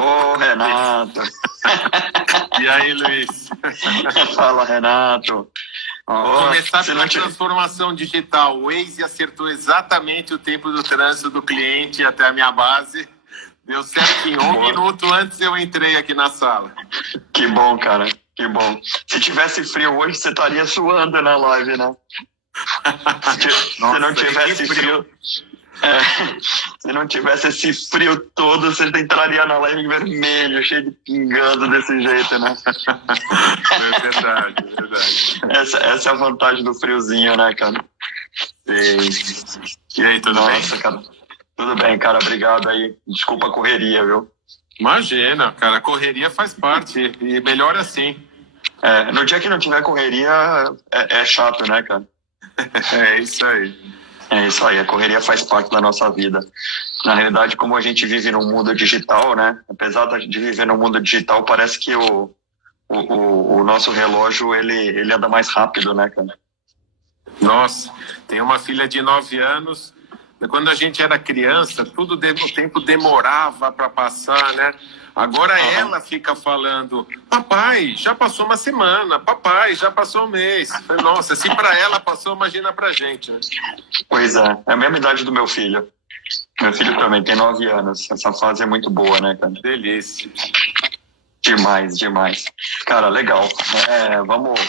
Ô, Renato. E aí, Luiz? Fala, Renato. Começar pela transformação digital. O Waze acertou exatamente o tempo do trânsito do cliente até a minha base. Deu certinho. Um minuto antes eu entrei aqui na sala. Que bom, cara. Que bom. Se tivesse frio hoje, você estaria suando na live, né? Se não tivesse frio... se não tivesse esse frio todo, você entraria na live vermelho, cheio de pingando desse jeito, né? É verdade, é verdade. Essa é a vantagem do friozinho, né, cara? E aí, tudo bem? Cara, tudo bem, cara, obrigado aí. Desculpa a correria, viu? Imagina, cara, a correria faz parte e melhor assim. No dia que não tiver correria, é chato, né, cara? É isso aí. É isso aí, a correria faz parte da nossa vida. Na realidade, como a gente vive no mundo digital, né? Apesar de viver no mundo digital, parece que o nosso relógio, ele anda mais rápido, né, cara? Nossa, tem uma filha de 9 anos. Quando a gente era criança, tudo o tempo demorava para passar, né? Agora ela fica falando, papai, já passou uma semana, papai, já passou um mês. Nossa, se para ela passou, imagina pra gente, né? Pois é a mesma idade do meu filho. Meu filho também tem 9 anos. Essa fase é muito boa, né, cara? Delícia. Demais, demais. Cara, legal. Vamos...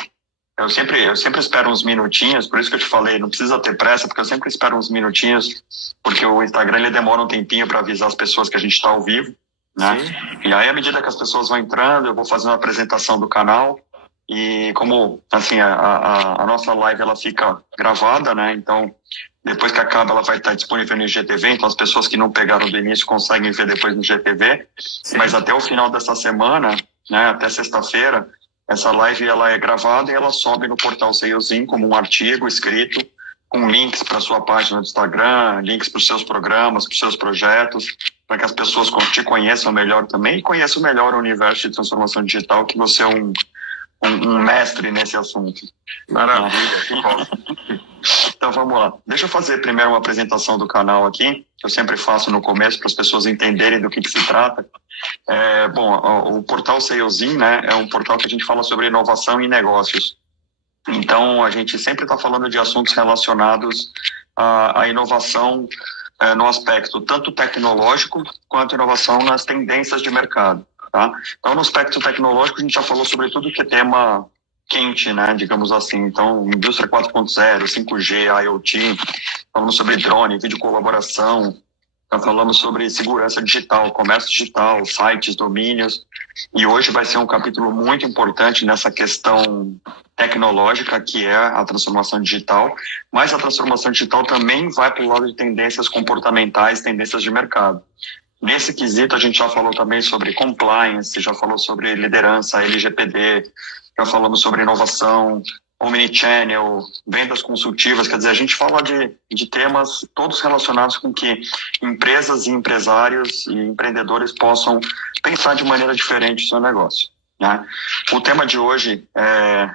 Eu sempre espero uns minutinhos, por isso que eu te falei, não precisa ter pressa, porque eu sempre espero uns minutinhos, porque o Instagram ele demora um tempinho para avisar as pessoas que a gente está ao vivo, né? Sim. E aí, à medida que as pessoas vão entrando, eu vou fazer uma apresentação do canal, e como, assim, a nossa live, ela fica gravada, né? Então, depois que acaba, ela vai estar disponível no IGTV, então as pessoas que não pegaram do início conseguem ver depois no IGTV, mas até o final dessa semana, né, até sexta-feira, essa live ela é gravada e ela sobe no portal Salesin como um artigo escrito com links para sua página do Instagram, links para os seus programas, para os seus projetos, para que as pessoas te conheçam melhor também e conheçam melhor o universo de transformação digital, que você é um mestre nesse assunto. Maravilha, que bom. Então vamos lá. Deixa eu fazer primeiro uma apresentação do canal aqui, que eu sempre faço no começo para as pessoas entenderem do que se trata. O portal Salesin, né, é um portal que a gente fala sobre inovação e negócios. Então a gente sempre está falando de assuntos relacionados à inovação no aspecto tanto tecnológico quanto inovação nas tendências de mercado. Tá? Então no aspecto tecnológico a gente já falou sobre tudo que é tema quente, né, digamos assim. Então, indústria 4.0, 5G, IoT, falamos sobre drone, vídeo colaboração, falamos sobre segurança digital, comércio digital, sites, domínios, e hoje vai ser um capítulo muito importante nessa questão tecnológica, que é a transformação digital, mas a transformação digital também vai para o lado de tendências comportamentais, tendências de mercado. Nesse quesito, a gente já falou também sobre compliance, já falou sobre liderança, LGPD, já falamos sobre inovação, omnichannel, vendas consultivas, quer dizer, a gente fala de temas todos relacionados com que empresas e empresários e empreendedores possam pensar de maneira diferente o seu negócio. Né? O tema de hoje é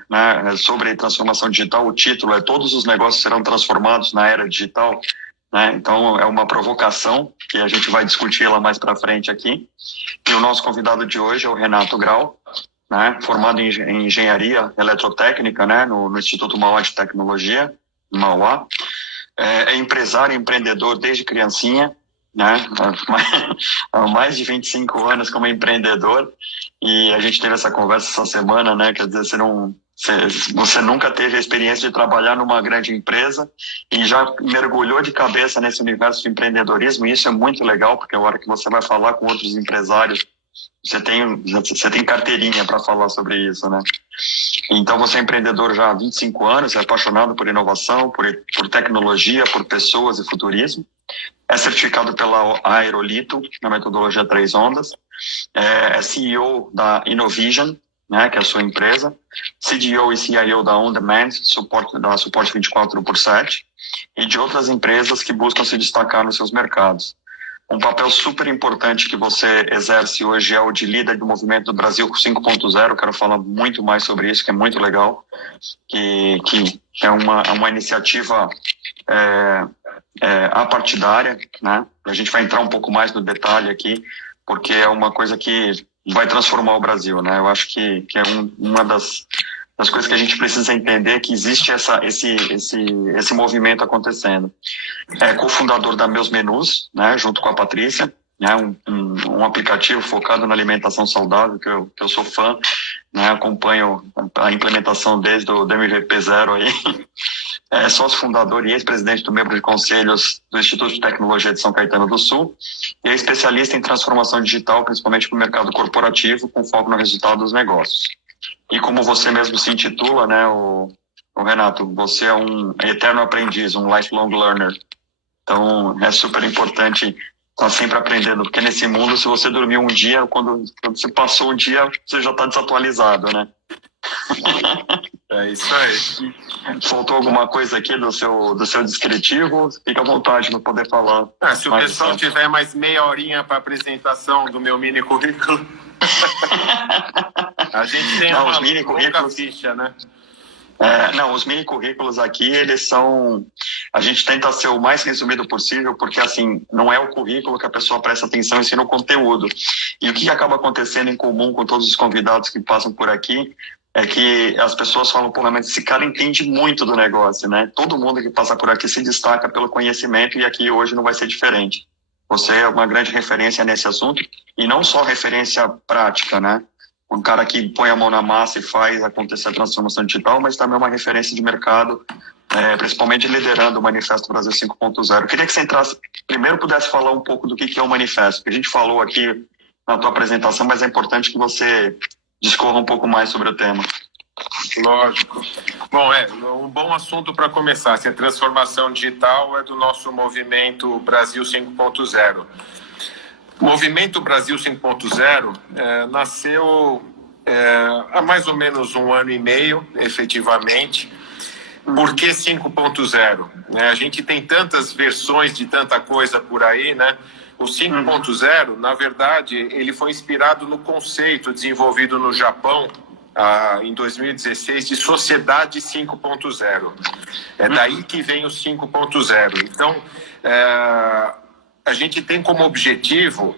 sobre transformação digital, o título é Todos os negócios serão transformados na era digital, né? Então é uma provocação que a gente vai discutir lá mais para frente aqui, e o nosso convidado de hoje é o Renato Grau, né, formado em engenharia eletrotécnica, né, no Instituto Mauá de Tecnologia, Mauá. É empresário e empreendedor desde criancinha, né, há mais de 25 anos como empreendedor, e a gente teve essa conversa essa semana, né, quer dizer, você nunca teve a experiência de trabalhar numa grande empresa e já mergulhou de cabeça nesse universo de empreendedorismo, e isso é muito legal, porque a hora que você vai falar com outros empresários, você tem carteirinha para falar sobre isso, né? Então você é empreendedor já há 25 anos, é apaixonado por inovação, por tecnologia, por pessoas e futurismo. É certificado pela Aerolito, na metodologia 3 ondas. É CEO da Innovision, né, que é a sua empresa. CDO e CIO da On Demand, da Suporte 24/7. E de outras empresas que buscam se destacar nos seus mercados. Um papel super importante que você exerce hoje é o de líder do movimento do Brasil 5.0. Quero falar muito mais sobre isso, que é muito legal, que é uma iniciativa apartidária, né? A gente vai entrar um pouco mais no detalhe aqui, porque é uma coisa que vai transformar o Brasil, né? Eu acho que é uma das coisas que a gente precisa entender, que existe esse movimento acontecendo. É cofundador da Meus Menus, né, junto com a Patrícia, né, um aplicativo focado na alimentação saudável, que eu sou fã, né, acompanho a implementação desde o MVP Zero aí. É sócio fundador e ex-presidente do membro de conselhos do Instituto de Tecnologia de São Caetano do Sul, e é especialista em transformação digital, principalmente para o mercado corporativo, com foco no resultado dos negócios. E como você mesmo se intitula, né, o Renato, você é um eterno aprendiz, um lifelong learner. Então, é super importante estar sempre aprendendo, porque nesse mundo, se você dormir um dia, quando você passou um dia, você já está desatualizado, né? É isso aí. Faltou alguma coisa aqui do seu descritivo? Fica à vontade para poder falar. Se o pessoal tiver mais meia horinha para apresentação do meu mini currículo, a gente tem uma longa ficha, né? Não, os mini currículos aqui, eles são... A gente tenta ser o mais resumido possível, porque, assim, não é o currículo que a pessoa presta atenção, e sim no conteúdo. E o que acaba acontecendo em comum com todos os convidados que passam por aqui é que as pessoas falam, pô, mas esse cara entende muito do negócio, né? Todo mundo que passa por aqui se destaca pelo conhecimento, e aqui hoje não vai ser diferente. Você é uma grande referência nesse assunto, e não só referência prática, né? Um cara que põe a mão na massa e faz acontecer a transformação digital, mas também uma referência de mercado, principalmente liderando o Manifesto Brasil 5.0. Queria que você entrasse, primeiro pudesse falar um pouco do que é o Manifesto, que a gente falou aqui na tua apresentação, mas é importante que você discorra um pouco mais sobre o tema. Lógico. Bom, um bom assunto para começar. Se a transformação digital é do nosso movimento Brasil 5.0. O movimento Brasil 5.0 nasceu há mais ou menos 1 ano e meio, efetivamente. Por que 5.0? A gente tem tantas versões de tanta coisa por aí, né? O 5.0, na verdade, ele foi inspirado no conceito desenvolvido no Japão em 2016 de sociedade 5.0. É daí que vem o 5.0. Então, a gente tem como objetivo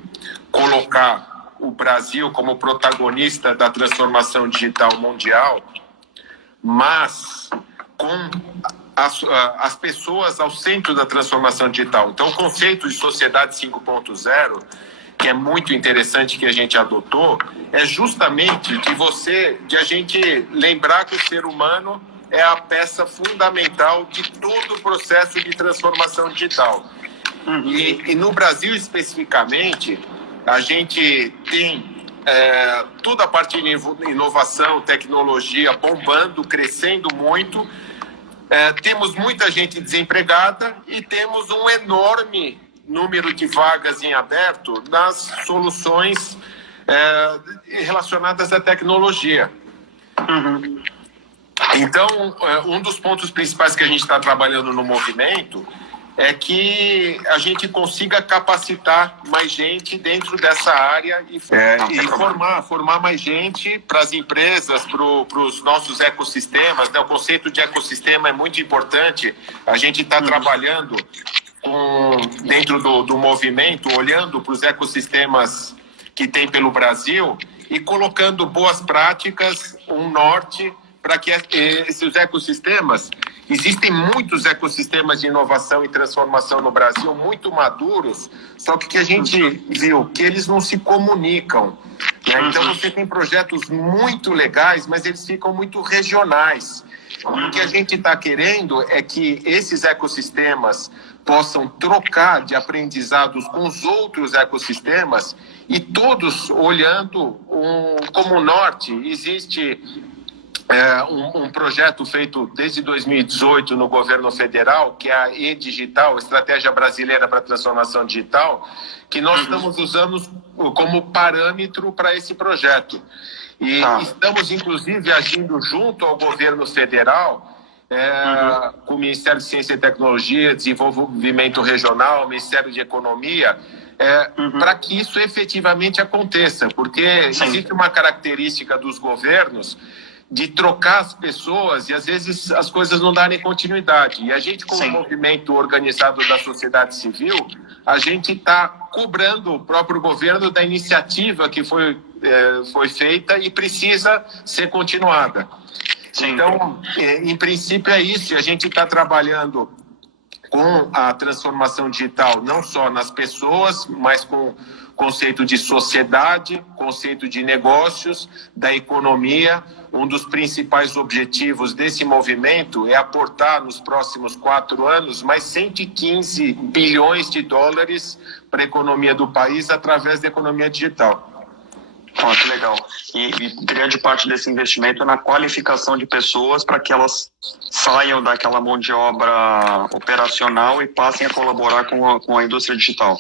colocar o Brasil como protagonista da transformação digital mundial, mas com as pessoas ao centro da transformação digital. Então, o conceito de sociedade 5.0, que é muito interessante que a gente adotou, é justamente de a gente lembrar que o ser humano é a peça fundamental de todo o processo de transformação digital. E no Brasil, especificamente, a gente tem toda a parte de inovação, tecnologia bombando, crescendo muito. Temos muita gente desempregada e temos um enorme número de vagas em aberto nas soluções relacionadas à tecnologia. Então, um dos pontos principais que a gente está trabalhando no movimento é que a gente consiga capacitar mais gente dentro dessa área e formar mais gente para as empresas, para os nossos ecossistemas, né? O conceito de ecossistema é muito importante. A gente está trabalhando dentro do movimento, olhando para os ecossistemas que tem pelo Brasil e colocando boas práticas, um norte, para que esses ecossistemas... Existem muitos ecossistemas de inovação e transformação no Brasil, muito maduros, só que a gente viu que eles não se comunicam. Né? Então, você tem projetos muito legais, mas eles ficam muito regionais. O que a gente está querendo é que esses ecossistemas possam trocar de aprendizados com os outros ecossistemas e todos olhando como norte. Existe... um projeto feito desde 2018 no governo federal, que é a E-Digital, Estratégia Brasileira para a Transformação Digital, que nós estamos usando como parâmetro para esse projeto. E estamos, inclusive, agindo junto ao governo federal, com o Ministério de Ciência e Tecnologia, Desenvolvimento Regional, Ministério de Economia, para que isso efetivamente aconteça, porque existe uma característica dos governos de trocar as pessoas e às vezes as coisas não darem continuidade. E a gente, como movimento organizado da sociedade civil, a gente está cobrando o próprio governo da iniciativa que foi feita e precisa ser continuada. Sim. Então, em princípio é isso, e a gente está trabalhando com a transformação digital, não só nas pessoas, mas com conceito de sociedade, conceito de negócios, da economia. Um dos principais objetivos desse movimento é aportar nos próximos 4 anos mais 115 bilhões de dólares para a economia do país através da economia digital. Que legal. E grande parte desse investimento é na qualificação de pessoas para que elas saiam daquela mão de obra operacional e passem a colaborar com a indústria digital.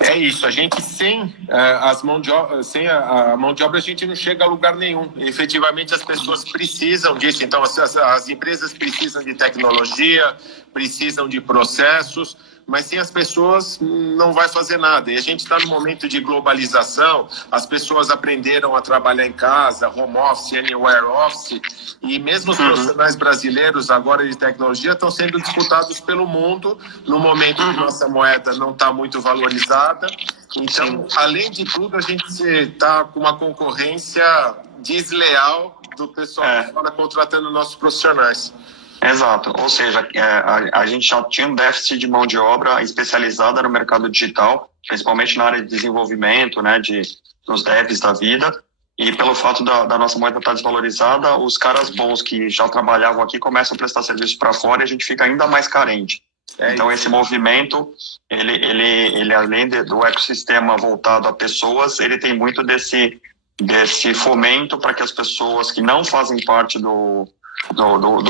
É isso, a gente sem a mão de obra a gente não chega a lugar nenhum. Efetivamente as pessoas precisam disso, então as empresas precisam de tecnologia, precisam de processos, mas sem as pessoas não vai fazer nada. E a gente está no momento de globalização, as pessoas aprenderam a trabalhar em casa, home office, anywhere office, e mesmo os profissionais brasileiros agora de tecnologia estão sendo disputados pelo mundo no momento que nossa moeda não está muito valorizada. Então, além de tudo, a gente está com uma concorrência desleal do pessoal que está contratando nossos profissionais. Exato, ou seja, a gente já tinha um déficit de mão de obra especializada no mercado digital, principalmente na área de desenvolvimento, né, dos devs da vida, e pelo fato da nossa moeda estar desvalorizada, os caras bons que já trabalhavam aqui começam a prestar serviço para fora e a gente fica ainda mais carente. Então esse movimento, ele além do ecossistema voltado a pessoas, ele tem muito desse fomento para que as pessoas que não fazem parte do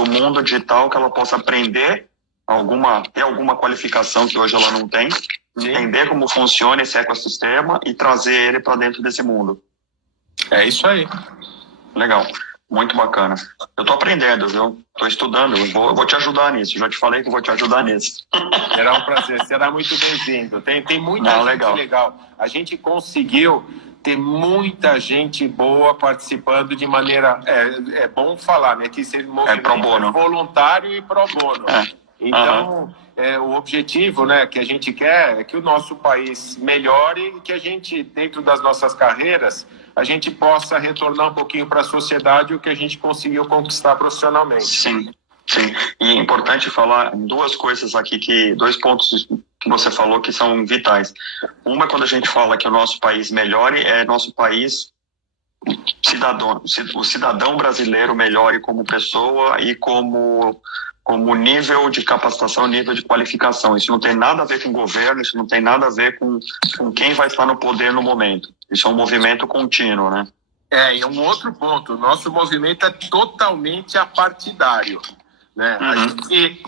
mundo digital, que ela possa aprender ter alguma qualificação que hoje ela não tem, entender como funciona esse ecossistema e trazer ele para dentro desse mundo. É isso aí. Legal, muito bacana. Eu estou aprendendo, viu? Estou estudando, eu vou te ajudar nisso. Já te falei que eu vou te ajudar nisso. Será um prazer, será muito bem-vindo. Tem muita gente legal. A gente conseguiu ter muita gente boa participando de maneira... É bom falar, né? Que esse movimento é voluntário e pro bono. Então, o objetivo, né, que a gente quer é que o nosso país melhore e que a gente, dentro das nossas carreiras, a gente possa retornar um pouquinho para a sociedade o que a gente conseguiu conquistar profissionalmente. Sim. E é importante falar 2 coisas aqui, 2 pontos que você falou que são vitais. Uma, quando a gente fala que o nosso país melhore, é nosso país, o cidadão brasileiro melhore como pessoa e como nível de capacitação, nível de qualificação. Isso não tem nada a ver com o governo, isso não tem nada a ver com quem vai estar no poder no momento. Isso é um movimento contínuo, né? E um outro ponto, o nosso movimento é totalmente apartidário, né? A gente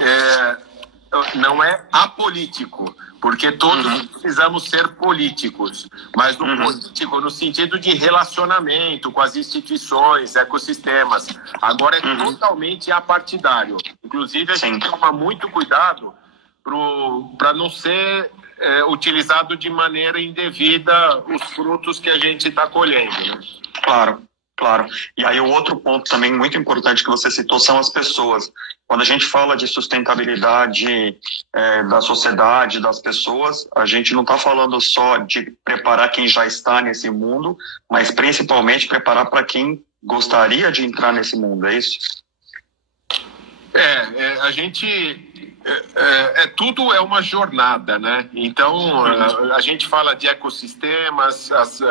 não é apolítico, porque todos precisamos ser políticos, mas no político no sentido de relacionamento com as instituições, ecossistemas. Agora é totalmente apartidário. Inclusive, a gente toma muito cuidado para não ser utilizado de maneira indevida os frutos que a gente está colhendo, né? Claro. E aí o outro ponto também muito importante que você citou são as pessoas. Quando a gente fala de sustentabilidade da sociedade, das pessoas, a gente não está falando só de preparar quem já está nesse mundo, mas principalmente preparar para quem gostaria de entrar nesse mundo, é isso? A gente... tudo é uma jornada, né? Então, a gente fala de ecossistemas, as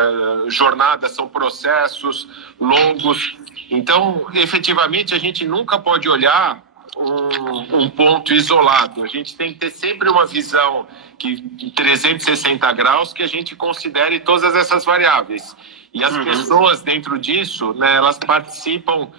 jornadas são processos longos. Então, efetivamente, a gente nunca pode olhar um ponto isolado. A gente tem que ter sempre uma visão de 360 graus que a gente considere todas essas variáveis. E as pessoas dentro disso, né, elas participam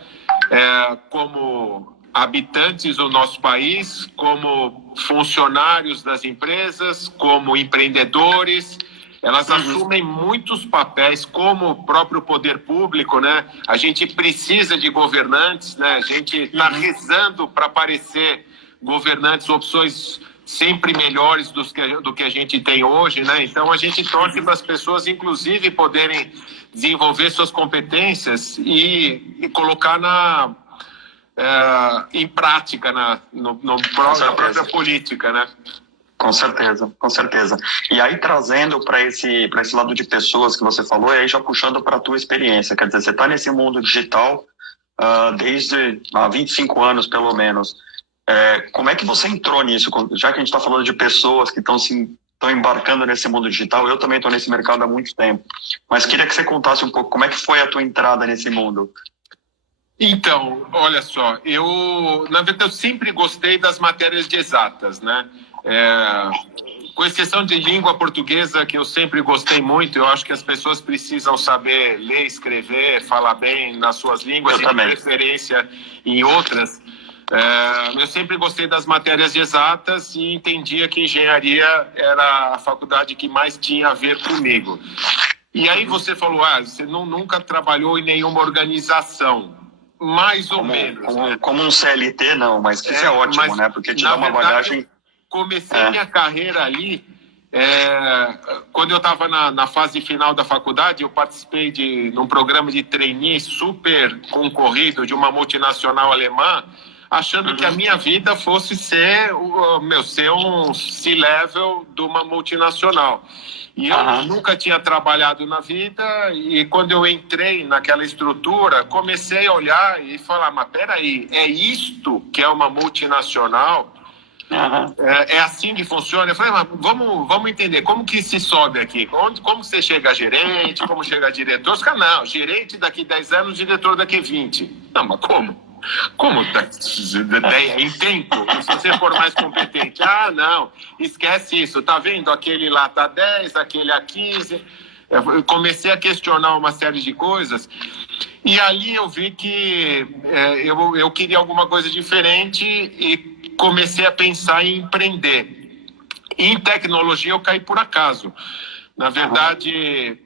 como habitantes do nosso país, como funcionários das empresas, como empreendedores. Elas assumem muitos papéis, como o próprio poder público, né? A gente precisa de governantes, né? A gente está rezando para aparecer governantes, opções sempre melhores do que a gente tem hoje, né? Então a gente torce para as pessoas, inclusive, poderem desenvolver suas competências e colocar em prática na própria política, né? Com certeza, com certeza. E aí, trazendo para esse lado de pessoas que você falou, e aí já puxando para a tua experiência, quer dizer, você está nesse mundo digital desde há 25 anos, pelo menos. Como é que você entrou nisso? Já que a gente está falando de pessoas que estão embarcando nesse mundo digital, eu também estou nesse mercado há muito tempo, mas queria que você contasse um pouco como é que foi a tua entrada nesse mundo. Então, olha só, na verdade, eu sempre gostei das matérias de exatas, né? Com exceção de língua portuguesa, que eu sempre gostei muito, eu acho que as pessoas precisam saber ler, escrever, falar bem nas suas línguas, e de preferência em outras. Eu sempre gostei das matérias de exatas e entendia que engenharia era a faculdade que mais tinha a ver comigo. E aí você falou, você nunca trabalhou em nenhuma organização. Mais ou menos. Como um CLT, não, mas isso é ótimo, né? Porque te dá uma bagagem... Comecei minha carreira ali, quando eu estava na fase final da faculdade, eu participei de um programa de trainee super concorrido de uma multinacional alemã, achando que a minha vida fosse ser um C-level de uma multinacional. E eu nunca tinha trabalhado na vida, e quando eu entrei naquela estrutura, comecei a olhar e falar, mas peraí, é isto que é uma multinacional? É assim que funciona? Eu falei, mas vamos entender, como que se sobe aqui? Como você chega a gerente, como chega a diretor? Os caras, não, gerente daqui 10 anos, diretor daqui 20. Não, mas como? Como em tempo? Se você for mais competente. Não, esquece isso, tá vendo? Aquele lá tá 10, aquele a 15. Eu comecei a questionar uma série de coisas e ali eu vi que eu queria alguma coisa diferente e comecei a pensar em empreender. Em tecnologia eu caí por acaso. Na verdade,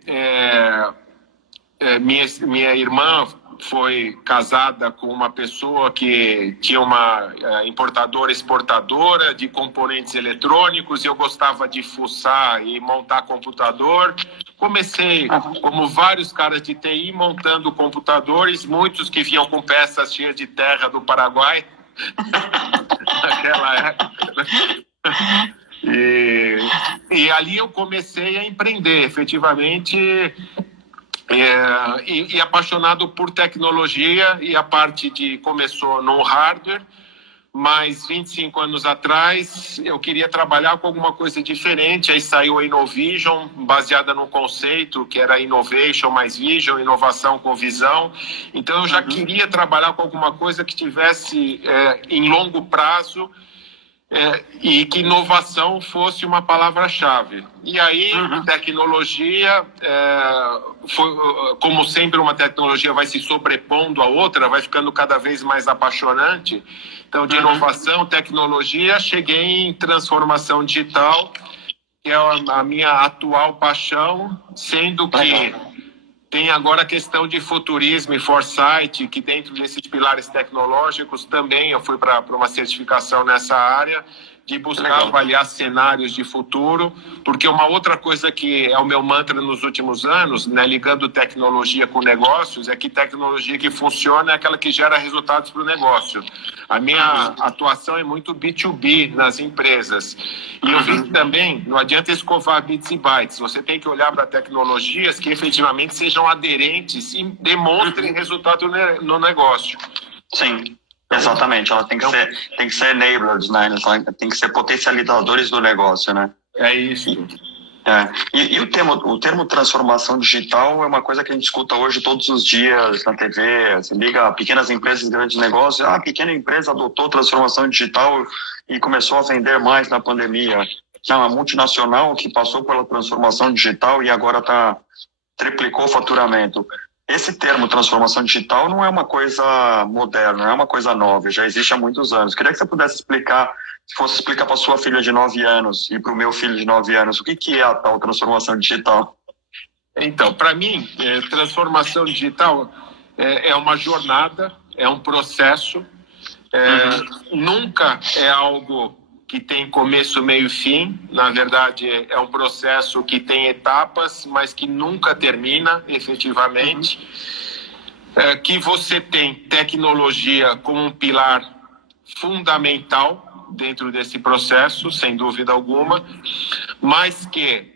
minha irmã foi casada com uma pessoa que tinha uma importadora exportadora de componentes eletrônicos, e eu gostava de fuçar e montar computador. Comecei, como vários caras de TI, montando computadores, muitos que vinham com peças cheias de terra do Paraguai, naquela época. E ali eu comecei a empreender, efetivamente, e apaixonado por tecnologia, e a parte começou no hardware, mas 25 anos atrás eu queria trabalhar com alguma coisa diferente, aí saiu a Innovision, baseada no conceito que era Innovation mais Vision, inovação com visão. Então eu já queria trabalhar com alguma coisa que tivesse em longo prazo, e que inovação fosse uma palavra-chave. E aí, tecnologia, como sempre uma tecnologia vai se sobrepondo à outra, vai ficando cada vez mais apaixonante. Então, de inovação, tecnologia, cheguei em transformação digital, que é a minha atual paixão, sendo que tem agora a questão de futurismo e foresight, que dentro desses pilares tecnológicos também eu fui para uma certificação nessa área, de buscar avaliar cenários de futuro, porque uma outra coisa que é o meu mantra nos últimos anos, né, ligando tecnologia com negócios, é que tecnologia que funciona é aquela que gera resultados para o negócio. A minha atuação é muito B2B nas empresas. E eu vi que também, não adianta escovar bits e bytes, você tem que olhar para tecnologias que efetivamente sejam aderentes e demonstrem resultado no negócio. Sim. Exatamente, ela tem que ser enablers, né? Tem que ser potencializadores do negócio, né? É isso. E o termo transformação digital é uma coisa que a gente escuta hoje todos os dias na TV. Você liga pequenas empresas, grandes negócios. A pequena empresa adotou transformação digital e começou a vender mais na pandemia. Não, a multinacional que passou pela transformação digital e agora triplicou o faturamento. Esse termo transformação digital não é uma coisa moderna, não é uma coisa nova, já existe há muitos anos. Queria que você pudesse explicar, se fosse explicar para sua filha de 9 anos e para o meu filho de 9 anos, o que é a tal transformação digital? Então, para mim, transformação digital é uma jornada, é um processo, nunca é algo que tem começo, meio e fim. Na verdade, é um processo que tem etapas, mas que nunca termina efetivamente. Que você tem tecnologia como um pilar fundamental dentro desse processo, sem dúvida alguma, mas que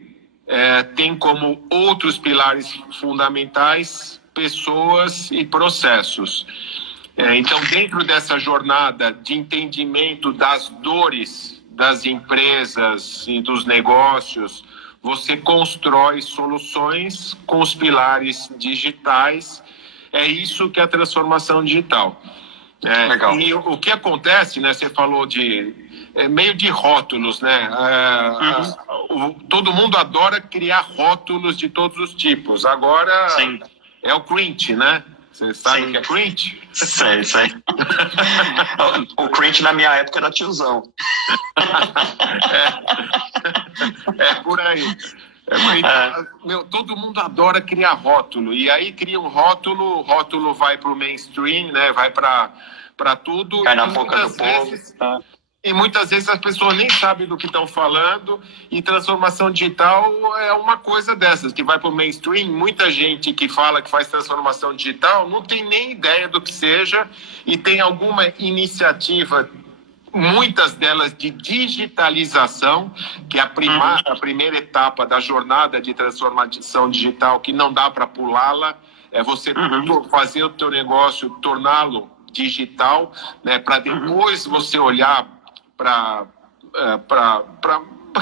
tem como outros pilares fundamentais pessoas e processos. Então, dentro dessa jornada de entendimento das dores das empresas e dos negócios, você constrói soluções com os pilares digitais. É isso que é a transformação digital. Legal. E o que acontece, né? Você falou de meio de rótulos, né? Todo mundo adora criar rótulos de todos os tipos. Agora Sim. é o cringe, né? Você sabe o que é cringe? Sei. O cringe na minha época era tiozão. Por aí. Todo mundo adora criar rótulo. E aí cria um rótulo, o rótulo vai para o mainstream, né? Vai para tudo. Cai na boca do povo. E muitas vezes as pessoas nem sabem do que estão falando, e transformação digital é uma coisa dessas, que vai para o mainstream. Muita gente que fala que faz transformação digital não tem nem ideia do que seja, e tem alguma iniciativa, muitas delas de digitalização, que é a primeira etapa da jornada de transformação digital, que não dá para pulá-la, é você fazer o teu negócio, torná-lo digital, né, para depois você olhar para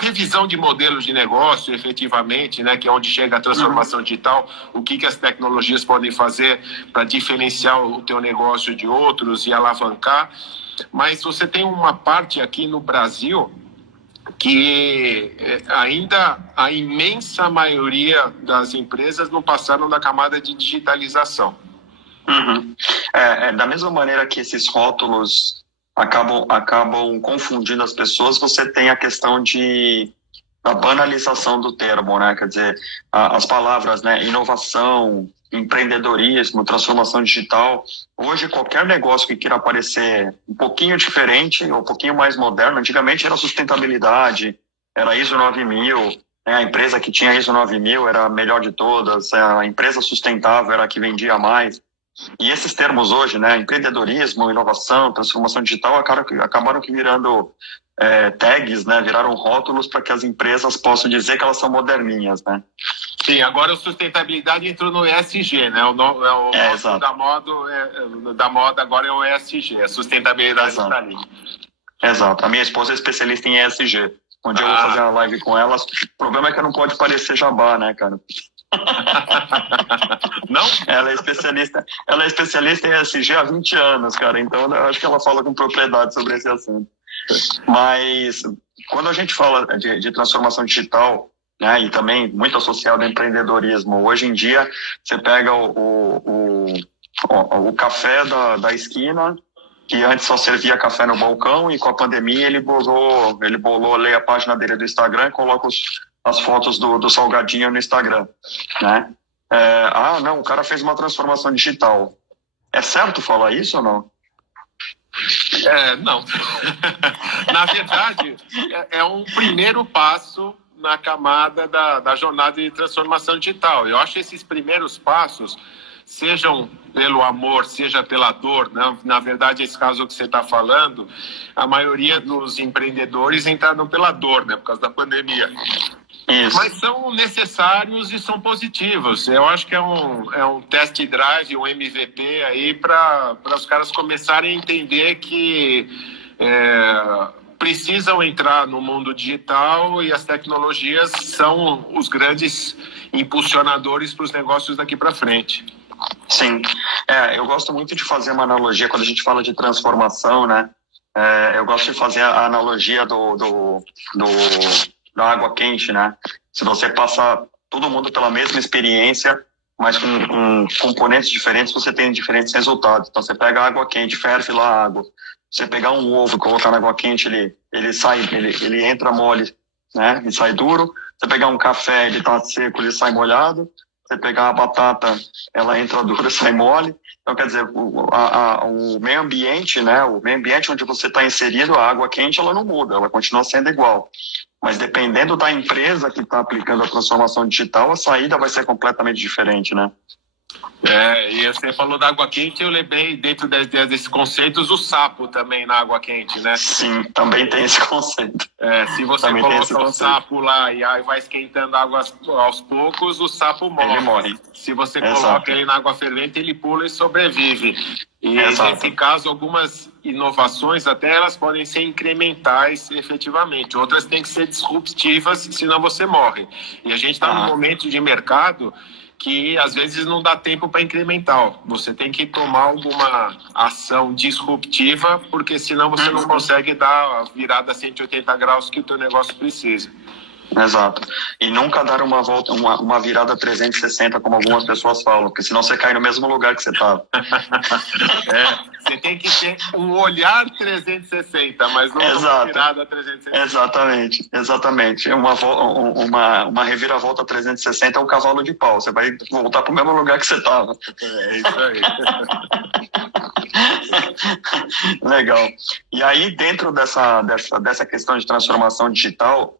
revisão de modelos de negócio, efetivamente, né, que é onde chega a transformação digital, o que as tecnologias podem fazer para diferenciar o teu negócio de outros e alavancar. Mas você tem uma parte aqui no Brasil que ainda a imensa maioria das empresas não passaram da camada de digitalização. Da mesma maneira que esses rótulos acabam confundindo as pessoas, você tem a questão da banalização do termo, né? Quer dizer, as palavras, né? Inovação, empreendedorismo, transformação digital. Hoje, qualquer negócio que queira parecer um pouquinho diferente ou um pouquinho mais moderno, antigamente era sustentabilidade, era ISO 9000, né? A empresa que tinha ISO 9000 era a melhor de todas, a empresa sustentável era a que vendia mais. E esses termos hoje, né, empreendedorismo, inovação, transformação digital, acabaram que virando tags, né, viraram rótulos para que as empresas possam dizer que elas são moderninhas, né? Sim, agora a sustentabilidade entrou no ESG, né? O nome da moda agora é o ESG, a sustentabilidade está ali. Exato, a minha esposa é especialista em ESG. Um dia eu vou fazer uma live com ela. O problema é que não pode parecer jabá, né, cara? Não? Ela é especialista em ESG há 20 anos, cara. Então eu acho que ela fala com propriedade sobre esse assunto. Mas quando a gente fala de transformação digital, né, e também muito associado ao empreendedorismo, hoje em dia você pega o café da esquina, que antes só servia café no balcão, e com a pandemia ele bolou a página dele do Instagram e coloca as fotos do salgadinho no Instagram, né? Não, o cara fez uma transformação digital. É certo falar isso ou não? Não. Na verdade, é um primeiro passo na camada da jornada de transformação digital. Eu acho esses primeiros passos, sejam pelo amor, seja pela dor, né? Na verdade, esse caso que você está falando, a maioria dos empreendedores entraram pela dor, né? Por causa da pandemia. Isso. Mas são necessários e são positivos. Eu acho que é um test drive, um MVP aí para os caras começarem a entender que precisam entrar no mundo digital, e as tecnologias são os grandes impulsionadores para os negócios daqui para frente. Sim. Eu gosto muito de fazer uma analogia quando a gente fala de transformação, né? Eu gosto de fazer a analogia da água quente, né? Se você passar todo mundo pela mesma experiência, mas com componentes diferentes, você tem diferentes resultados. Então, você pega a água quente, ferve lá a água. Você pegar um ovo e colocar na água quente, ele entra mole, né? E sai duro. Você pegar um café, ele tá seco, ele sai molhado. Você pegar uma batata, ela entra dura, sai mole. Então, quer dizer, o meio ambiente, né? O meio ambiente onde você está inserido, a água quente, ela não muda, ela continua sendo igual. Mas dependendo da empresa que está aplicando a transformação digital, a saída vai ser completamente diferente, né? E você falou da água quente, eu lembrei dentro desses conceitos o sapo também na água quente, né? Sim, também tem esse conceito. Se você também coloca o sapo lá e aí vai esquentando a água aos poucos, o sapo morre. Ele morre. Se você Exato. coloca ele na água fervente, ele pula e sobrevive. E Exato. nesse caso, algumas inovações até elas podem ser incrementais efetivamente. Outras têm que ser disruptivas, senão você morre. E a gente está num momento de mercado que às vezes não dá tempo para incremental. Você tem que tomar alguma ação disruptiva, porque senão você não consegue dar a virada 180 graus que o teu negócio precisa. Exato. E nunca dar uma volta, uma virada 360, como algumas pessoas falam, porque senão você cai no mesmo lugar que você estava. Você tem que ter um olhar 360, mas não uma virada 360. Exatamente. Uma reviravolta 360 é um cavalo de pau. Você vai voltar para o mesmo lugar que você estava. É isso aí. Legal. E aí, dentro dessa questão de transformação digital,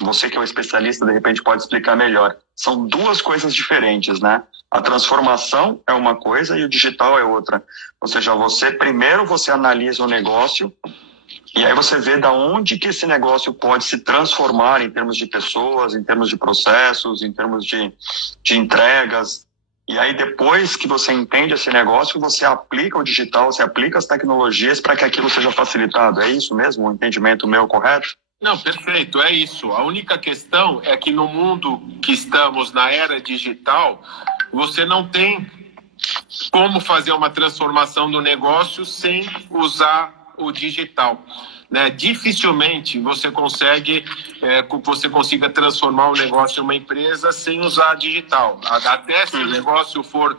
você que é um especialista, de repente pode explicar melhor. São duas coisas diferentes, né? A transformação é uma coisa e o digital é outra. Ou seja, primeiro você analisa o negócio e aí você vê da onde que esse negócio pode se transformar em termos de pessoas, em termos de processos, em termos de entregas. E aí, depois que você entende esse negócio, você aplica o digital, você aplica as tecnologias para que aquilo seja facilitado. É isso mesmo? O entendimento meu correto? Não, perfeito, é isso. A única questão é que no mundo que estamos, na era digital, você não tem como fazer uma transformação do negócio sem usar o digital. Né? Dificilmente você consiga transformar um negócio em uma empresa sem usar digital. Até se o negócio for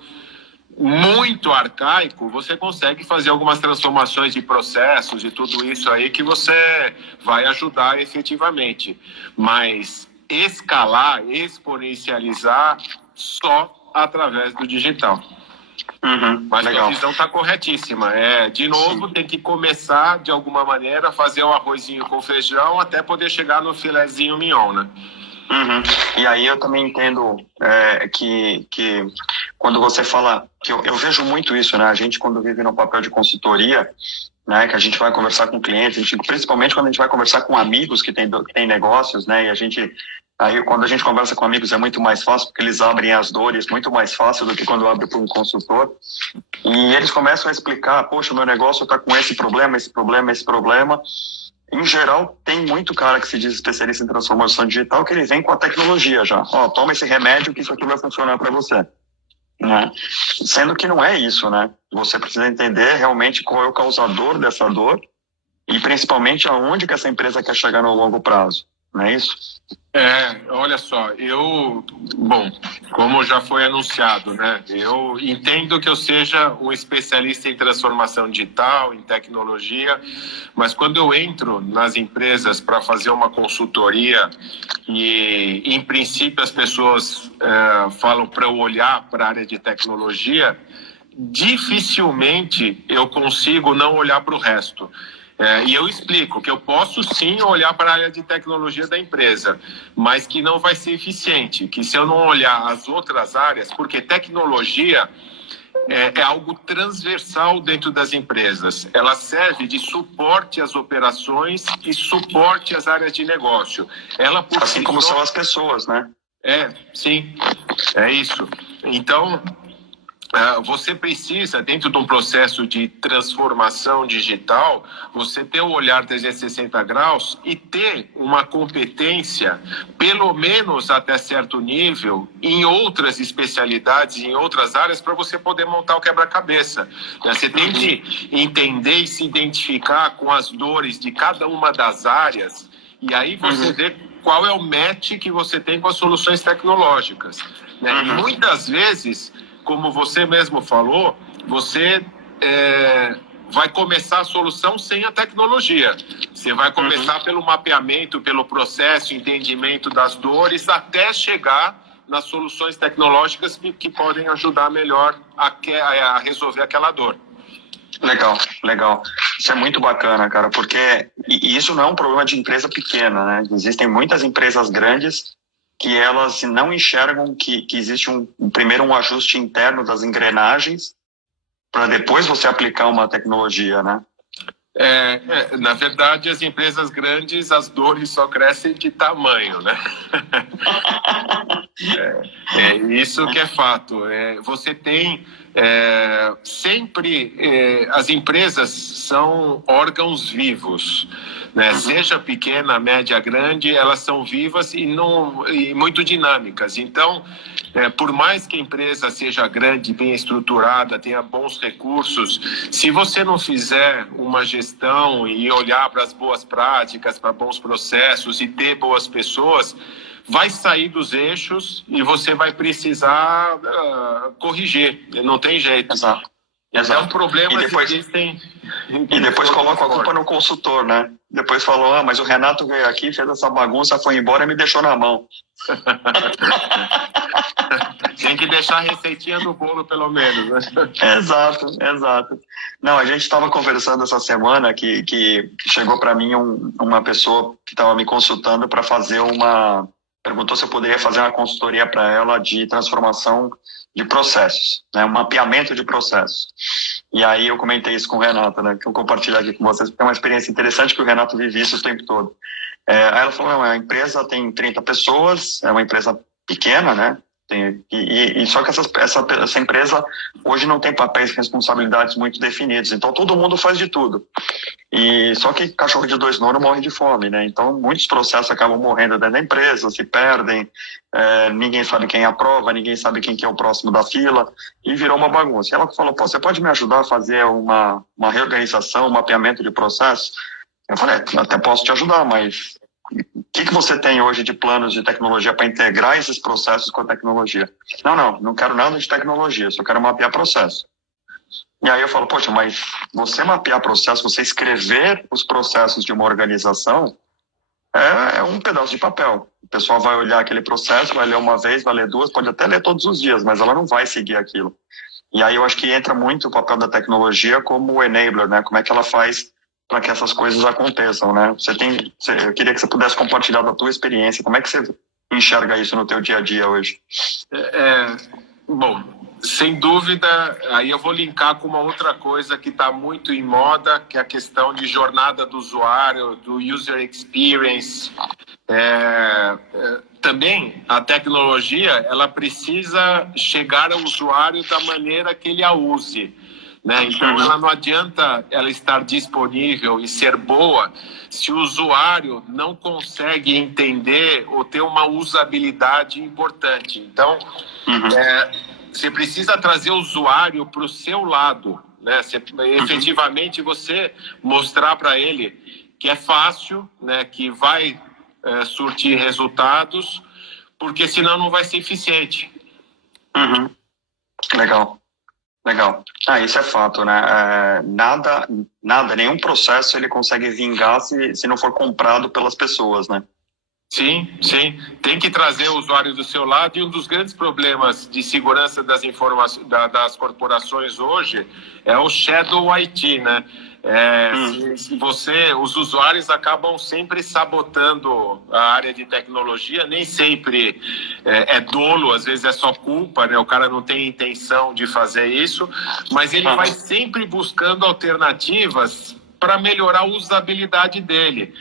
muito arcaico, você consegue fazer algumas transformações de processos e tudo isso aí que você vai ajudar efetivamente. Mas escalar, exponencializar só através do digital. Mas legal. a visão está corretíssima. De novo, tem que começar de alguma maneira a fazer o arrozinho com feijão até poder chegar no filezinho mignon, né? E aí eu também entendo que quando você fala, que eu vejo muito isso, né? A gente quando vive no papel de consultoria, né? Que a gente vai conversar com clientes, principalmente quando a gente vai conversar com amigos que têm negócios, né? E aí quando a gente conversa com amigos é muito mais fácil, porque eles abrem as dores muito mais fácil do que quando abre para um consultor. E eles começam a explicar, poxa, o meu negócio está com esse problema. Em geral, tem muito cara que se diz especialista em transformação digital que ele vem com a tecnologia já. Toma esse remédio que isso aqui vai funcionar para você. Né? Sendo que não é isso, né? Você precisa entender realmente qual é o causador dessa dor e principalmente aonde que essa empresa quer chegar no longo prazo. Não é isso? Olha só, como já foi anunciado, né? Eu entendo que eu seja um especialista em transformação digital, em tecnologia, mas quando eu entro nas empresas para fazer uma consultoria e, em princípio, as pessoas falam para eu olhar para a área de tecnologia, dificilmente eu consigo não olhar para o resto. E eu explico que eu posso sim olhar para a área de tecnologia da empresa, mas que não vai ser eficiente, que se eu não olhar as outras áreas, porque tecnologia é algo transversal dentro das empresas. Ela serve de suporte às operações e suporte às áreas de negócio. Ela por assim como são as pessoas, né? Sim, é isso. Então, você precisa, dentro de um processo de transformação digital, você ter o olhar 360 graus e ter uma competência, pelo menos até certo nível, em outras especialidades, em outras áreas, para você poder montar o quebra-cabeça. Você tem que entender e se identificar com as dores de cada uma das áreas, e aí você vê qual é o match que você tem com as soluções tecnológicas. Né? E muitas vezes, como você mesmo falou, você vai começar a solução sem a tecnologia. Você vai começar pelo mapeamento, pelo processo, entendimento das dores, até chegar nas soluções tecnológicas que podem ajudar melhor a resolver aquela dor. Legal, legal. Isso é muito bacana, cara, porque e isso não é um problema de empresa pequena, né? Existem muitas empresas grandes que elas não enxergam que existe primeiro um ajuste interno das engrenagens para depois você aplicar uma tecnologia, né? Na verdade, as empresas grandes, as dores só crescem de tamanho, né? Isso que é fato. Você tem sempre... as empresas são órgãos vivos, né? Seja pequena, média, grande, elas são vivas e muito dinâmicas. Então, por mais que a empresa seja grande, bem estruturada, tenha bons recursos, se você não fizer uma gestão e olhar para as boas práticas, para bons processos e ter boas pessoas, vai sair dos eixos e você vai precisar corrigir. Não tem jeito. Exato. Então, problemas existem. E depois coloca a culpa no consultor, né? Depois falou, mas o Renato veio aqui, fez essa bagunça, foi embora e me deixou na mão. Tem que deixar a receitinha do bolo, pelo menos, né? Exato, exato. Não, a gente estava conversando essa semana que chegou para mim uma pessoa que estava me consultando para fazer perguntou se eu poderia fazer uma consultoria para ela de transformação de processos, né, um mapeamento de processos. E aí eu comentei isso com o Renato, né, que eu compartilhar aqui com vocês, porque é uma experiência interessante que o Renato vive isso o tempo todo. Aí ela falou, a empresa tem 30 pessoas, é uma empresa pequena, né, só que essa empresa hoje não tem papéis e responsabilidades muito definidos, então todo mundo faz de tudo. E só que cachorro de 2 nonos morre de fome, né? Então muitos processos acabam morrendo dentro da empresa, se perdem, ninguém sabe quem aprova, ninguém sabe quem que é o próximo da fila, e virou uma bagunça. E ela falou, você pode me ajudar a fazer uma reorganização, um mapeamento de processos? Eu falei, até posso te ajudar, mas o que você tem hoje de planos de tecnologia para integrar esses processos com a tecnologia? Não quero nada de tecnologia, só quero mapear processo. E aí eu falo, poxa, mas você mapear processo, você escrever os processos de uma organização é um pedaço de papel. O pessoal vai olhar aquele processo, vai ler uma vez, vai ler duas, pode até ler todos os dias, mas ela não vai seguir aquilo. E aí eu acho que entra muito o papel da tecnologia como enabler, né? Como é que ela faz para que essas coisas aconteçam, né? Eu queria que você pudesse compartilhar da tua experiência, como é que você enxerga isso no teu dia a dia hoje? Bom, sem dúvida, aí eu vou linkar com uma outra coisa que está muito em moda, que é a questão de jornada do usuário, do user experience. Também a tecnologia, ela precisa chegar ao usuário da maneira que ele a use, né? Então, ela não adianta ela estar disponível e ser boa se o usuário não consegue entender ou ter uma usabilidade importante. Então, você precisa trazer o usuário para o seu lado, né? Efetivamente, você mostrar para ele que é fácil, né? Que vai surtir resultados, porque senão não vai ser eficiente. Legal. Isso é fato, né? Nenhum processo ele consegue vingar se não for comprado pelas pessoas, né? Sim. Tem que trazer o usuário do seu lado, e um dos grandes problemas de segurança das informações das corporações hoje é o Shadow IT, né? Os usuários acabam sempre sabotando a área de tecnologia, nem sempre é dolo, às vezes é só culpa, né? O cara não tem intenção de fazer isso, mas ele vai sempre buscando alternativas para melhorar a usabilidade dele.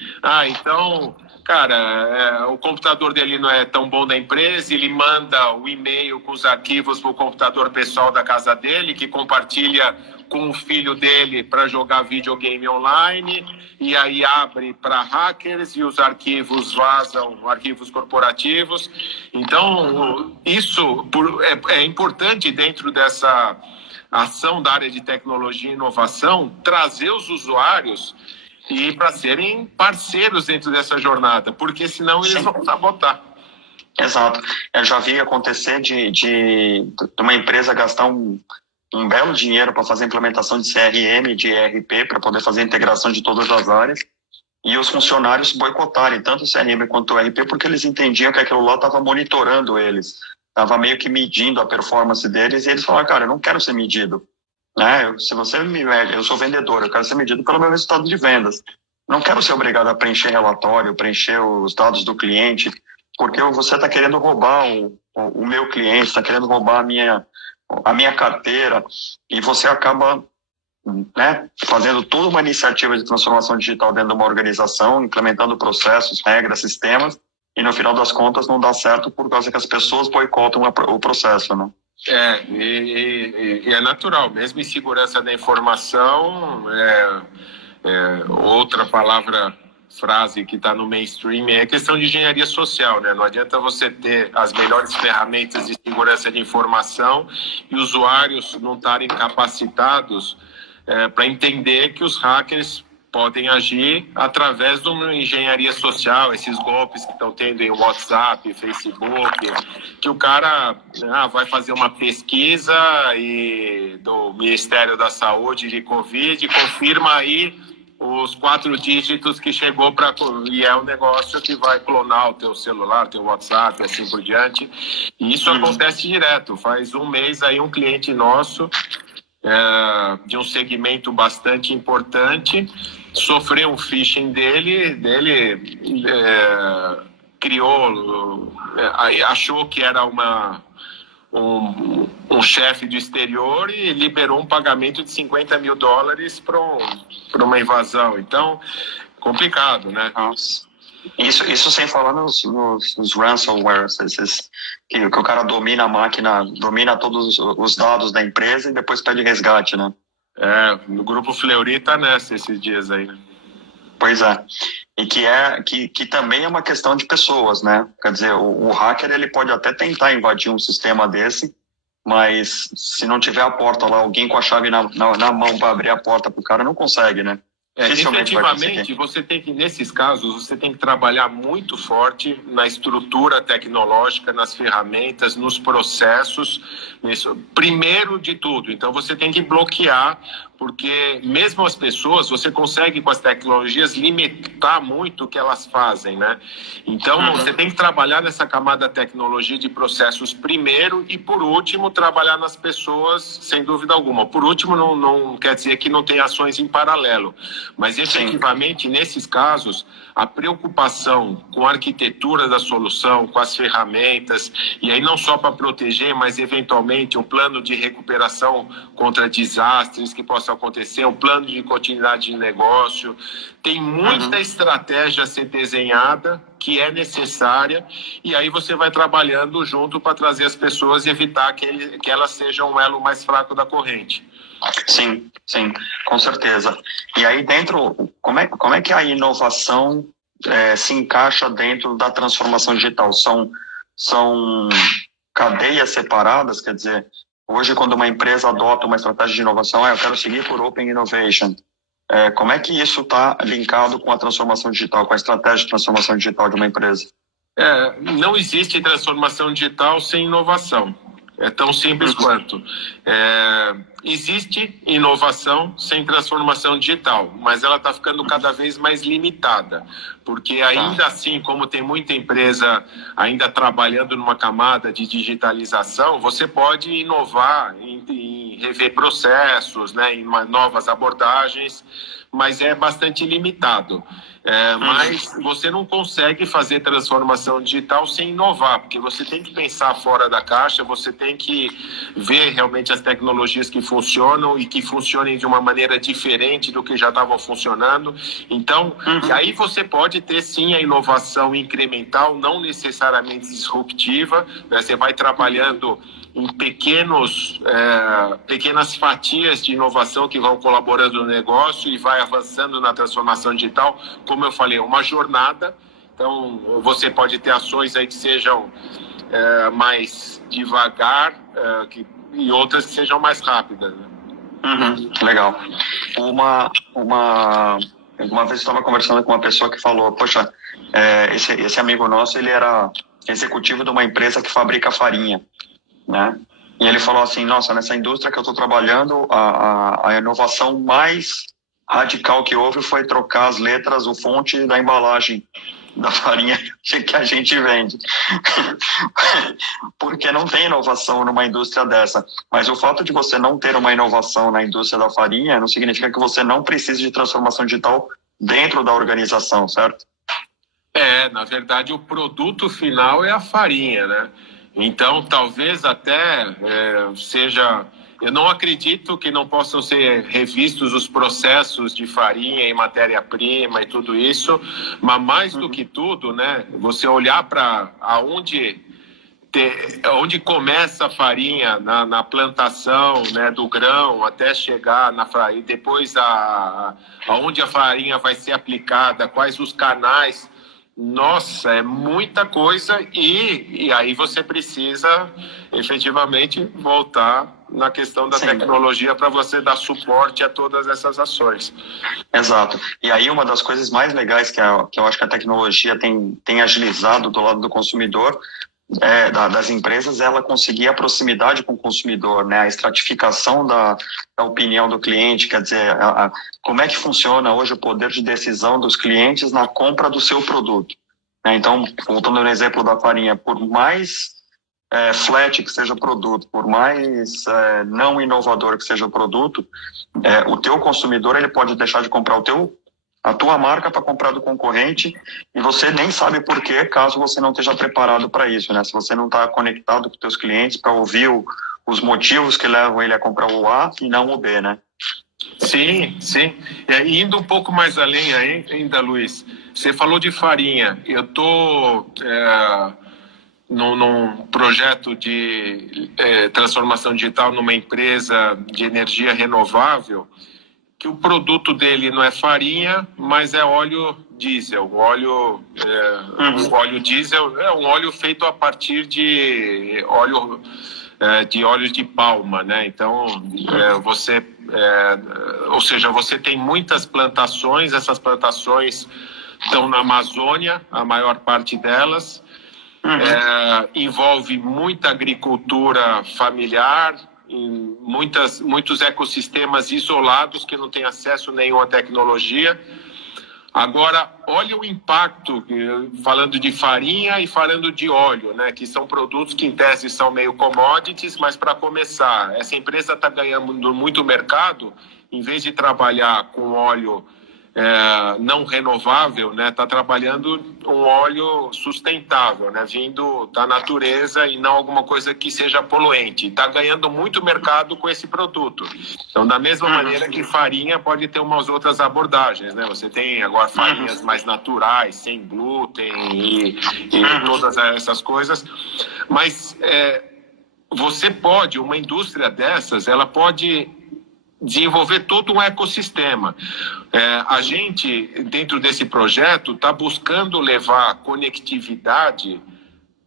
Então, cara, o computador dele não é tão bom da empresa, ele manda o e-mail com os arquivos para o computador pessoal da casa dele, que compartilha com o filho dele para jogar videogame online, e aí abre para hackers e os arquivos vazam, arquivos corporativos. Então, isso é importante dentro dessa ação da área de tecnologia e inovação, trazer os usuários e para serem parceiros dentro dessa jornada, porque senão eles vão sabotar. Exato. Eu já vi acontecer de uma empresa gastar um belo dinheiro para fazer a implementação de CRM, de ERP, para poder fazer a integração de todas as áreas, e os funcionários boicotarem tanto o CRM quanto o ERP, porque eles entendiam que aquilo lá estava monitorando eles. estava meio que medindo a performance deles, e eles falaram, cara, eu não quero ser medido, né? Se você me mede, eu sou vendedor, eu quero ser medido pelo meu resultado de vendas. Não quero ser obrigado a preencher relatório, preencher os dados do cliente, porque você está querendo roubar o meu cliente, está querendo roubar a minha carteira, e você acaba, né, fazendo toda uma iniciativa de transformação digital dentro de uma organização, implementando processos, regras, sistemas, e no final das contas não dá certo por causa que as pessoas boicotam o processo, né? E é natural, mesmo em segurança da informação, outra frase que está no mainstream é a questão de engenharia social, né? Não adianta você ter as melhores ferramentas de segurança de informação e usuários não estarem capacitados para entender que os hackers podem agir através de uma engenharia social, esses golpes que estão tendo em WhatsApp, Facebook, que o cara vai fazer uma pesquisa do Ministério da Saúde de Covid, confirma aí os 4 dígitos que chegou e é um negócio que vai clonar o teu celular, teu WhatsApp, assim por diante. E isso acontece direto. Faz um mês aí um cliente nosso de um segmento bastante importante sofreu um phishing dele criou, achou que era um chefe do exterior e liberou um pagamento de $50 mil para uma invasão. Então, complicado, né? Nossa. Isso sem falar nos ransomware, que o cara domina a máquina, domina todos os dados da empresa e depois pede resgate, né? No grupo Fleury tá nessa esses dias aí, né? Pois é. E que também é uma questão de pessoas, né? Quer dizer, o hacker ele pode até tentar invadir um sistema desse, mas se não tiver a porta lá, alguém com a chave na mão para abrir a porta pro cara, não consegue, né? Efetivamente, você tem que, nesses casos, você tem que trabalhar muito forte na estrutura tecnológica, nas ferramentas, nos processos, primeiro de tudo. Então, você tem que bloquear, porque mesmo as pessoas, você consegue com as tecnologias limitar muito o que elas fazem, né? Então, você tem que trabalhar nessa camada tecnologia de processos primeiro e, por último, trabalhar nas pessoas, sem dúvida alguma. Por último, não quer dizer que não tem ações em paralelo, mas efetivamente, nesses casos, a preocupação com a arquitetura da solução, com as ferramentas, e aí não só para proteger, mas eventualmente um plano de recuperação contra desastres que possam acontecer, um plano de continuidade de negócio. Tem muita estratégia a ser desenhada, que é necessária, e aí você vai trabalhando junto para trazer as pessoas e evitar que elas sejam um elo mais fraco da corrente. Sim, com certeza. E aí dentro, como é que a inovação se encaixa dentro da transformação digital? São cadeias separadas, quer dizer, hoje quando uma empresa adota uma estratégia de inovação, eu quero seguir por Open Innovation. Como é que isso está linkado com a transformação digital, com a estratégia de transformação digital de uma empresa? Não existe transformação digital sem inovação. É tão simples quanto. Existe inovação sem transformação digital, mas ela está ficando cada vez mais limitada, porque ainda assim, como tem muita empresa ainda trabalhando numa camada de digitalização, você pode inovar em rever processos, né, em novas abordagens, mas é bastante limitado. Mas você não consegue fazer transformação digital sem inovar, porque você tem que pensar fora da caixa, você tem que ver realmente as tecnologias que funcionam e que funcionem de uma maneira diferente do que já estavam funcionando. Então, e aí você pode ter sim a inovação incremental, não necessariamente disruptiva, né? Você vai trabalhando em pequenas fatias de inovação que vão colaborando no negócio e vai avançando na transformação digital. Como eu falei, é uma jornada. Então, você pode ter ações aí que sejam mais devagar e outras que sejam mais rápidas, né? Legal. Uma vez eu estava conversando com uma pessoa que falou, poxa, esse amigo nosso, ele era executivo de uma empresa que fabrica farinha, né? E ele falou assim, nossa, nessa indústria que eu estou trabalhando, a inovação mais radical que houve foi trocar as letras, o fonte da embalagem. da farinha que a gente vende. Porque não tem inovação numa indústria dessa. Mas o fato de você não ter uma inovação na indústria da farinha não significa que você não precise de transformação digital dentro da organização, certo? Na verdade, o produto final é a farinha, né? Então, talvez até seja... Eu não acredito que não possam ser revistos os processos de farinha e matéria-prima e tudo isso, mas mais do que tudo, né? Você olhar para onde começa a farinha na plantação, né, do grão até chegar e depois aonde a farinha vai ser aplicada, quais os canais. Nossa, é muita coisa e aí você precisa efetivamente voltar na questão da tecnologia para você dar suporte a todas essas ações. Exato. E aí uma das coisas mais legais que eu acho que a tecnologia tem agilizado do lado do consumidor, das empresas, ela conseguir a proximidade com o consumidor, né? A estratificação da opinião do cliente, quer dizer, como é que funciona hoje o poder de decisão dos clientes na compra do seu produto, né? Então, voltando no exemplo da farinha, por mais flat que seja o produto, por mais não inovador que seja o produto, o teu consumidor ele pode deixar de comprar a tua marca para comprar do concorrente e você nem sabe por quê, caso você não esteja preparado para isso, né? Se você não está conectado com os teus clientes para ouvir os motivos que levam ele a comprar o A e não o B, né? Sim, sim. Indo um pouco mais além ainda, Luiz, você falou de farinha. Eu estou num projeto de transformação digital numa empresa de energia renovável, que o produto dele não é farinha, mas é óleo diesel. O óleo diesel é um óleo feito a partir de óleos de palma, né? Então, ou seja, você tem muitas plantações, essas plantações estão na Amazônia, a maior parte delas, envolve muita agricultura familiar, em muitos ecossistemas isolados que não têm acesso nenhum à tecnologia. Agora, olha o impacto, falando de farinha e falando de óleo, né, que são produtos que em tese são meio commodities, mas para começar, essa empresa está ganhando muito mercado, em vez de trabalhar com óleo não renovável, né, está trabalhando um óleo sustentável, né, vindo da natureza e não alguma coisa que seja poluente. Está ganhando muito mercado com esse produto. Então, da mesma maneira que farinha pode ter umas outras abordagens, né? Você tem agora farinhas mais naturais, sem glúten e todas essas coisas. Mas uma indústria dessas, ela pode desenvolver todo um ecossistema. A gente, dentro desse projeto, está buscando levar conectividade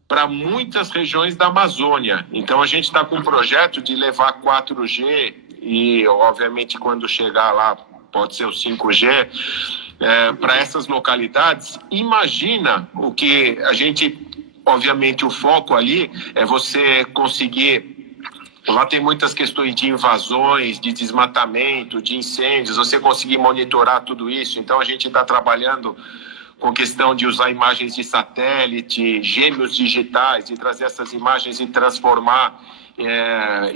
para muitas regiões da Amazônia. Então, a gente está com um projeto de levar 4G e, obviamente, quando chegar lá, pode ser o 5G, para essas localidades. Imagina o que a gente... Obviamente, o foco ali é você conseguir... Lá tem muitas questões de invasões, de desmatamento, de incêndios, você conseguir monitorar tudo isso. Então, a gente está trabalhando com questão de usar imagens de satélite, gêmeos digitais, de trazer essas imagens e transformar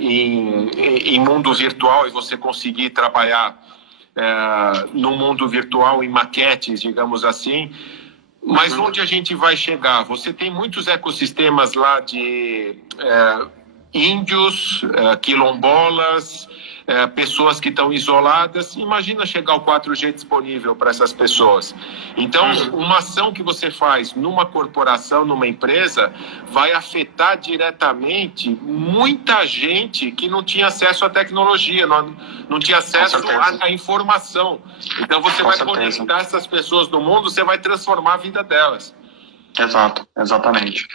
em mundo virtual e você conseguir trabalhar no mundo virtual em maquetes, digamos assim. Mas onde a gente vai chegar? Você tem muitos ecossistemas lá de... índios, quilombolas, pessoas que estão isoladas. Imagina chegar o 4G disponível para essas pessoas. Então, uma ação que você faz numa corporação, numa empresa, vai afetar diretamente muita gente que não tinha acesso à tecnologia, não tinha acesso à informação. Então, você vai conectar essas pessoas no mundo, você vai transformar a vida delas. Exato, exatamente.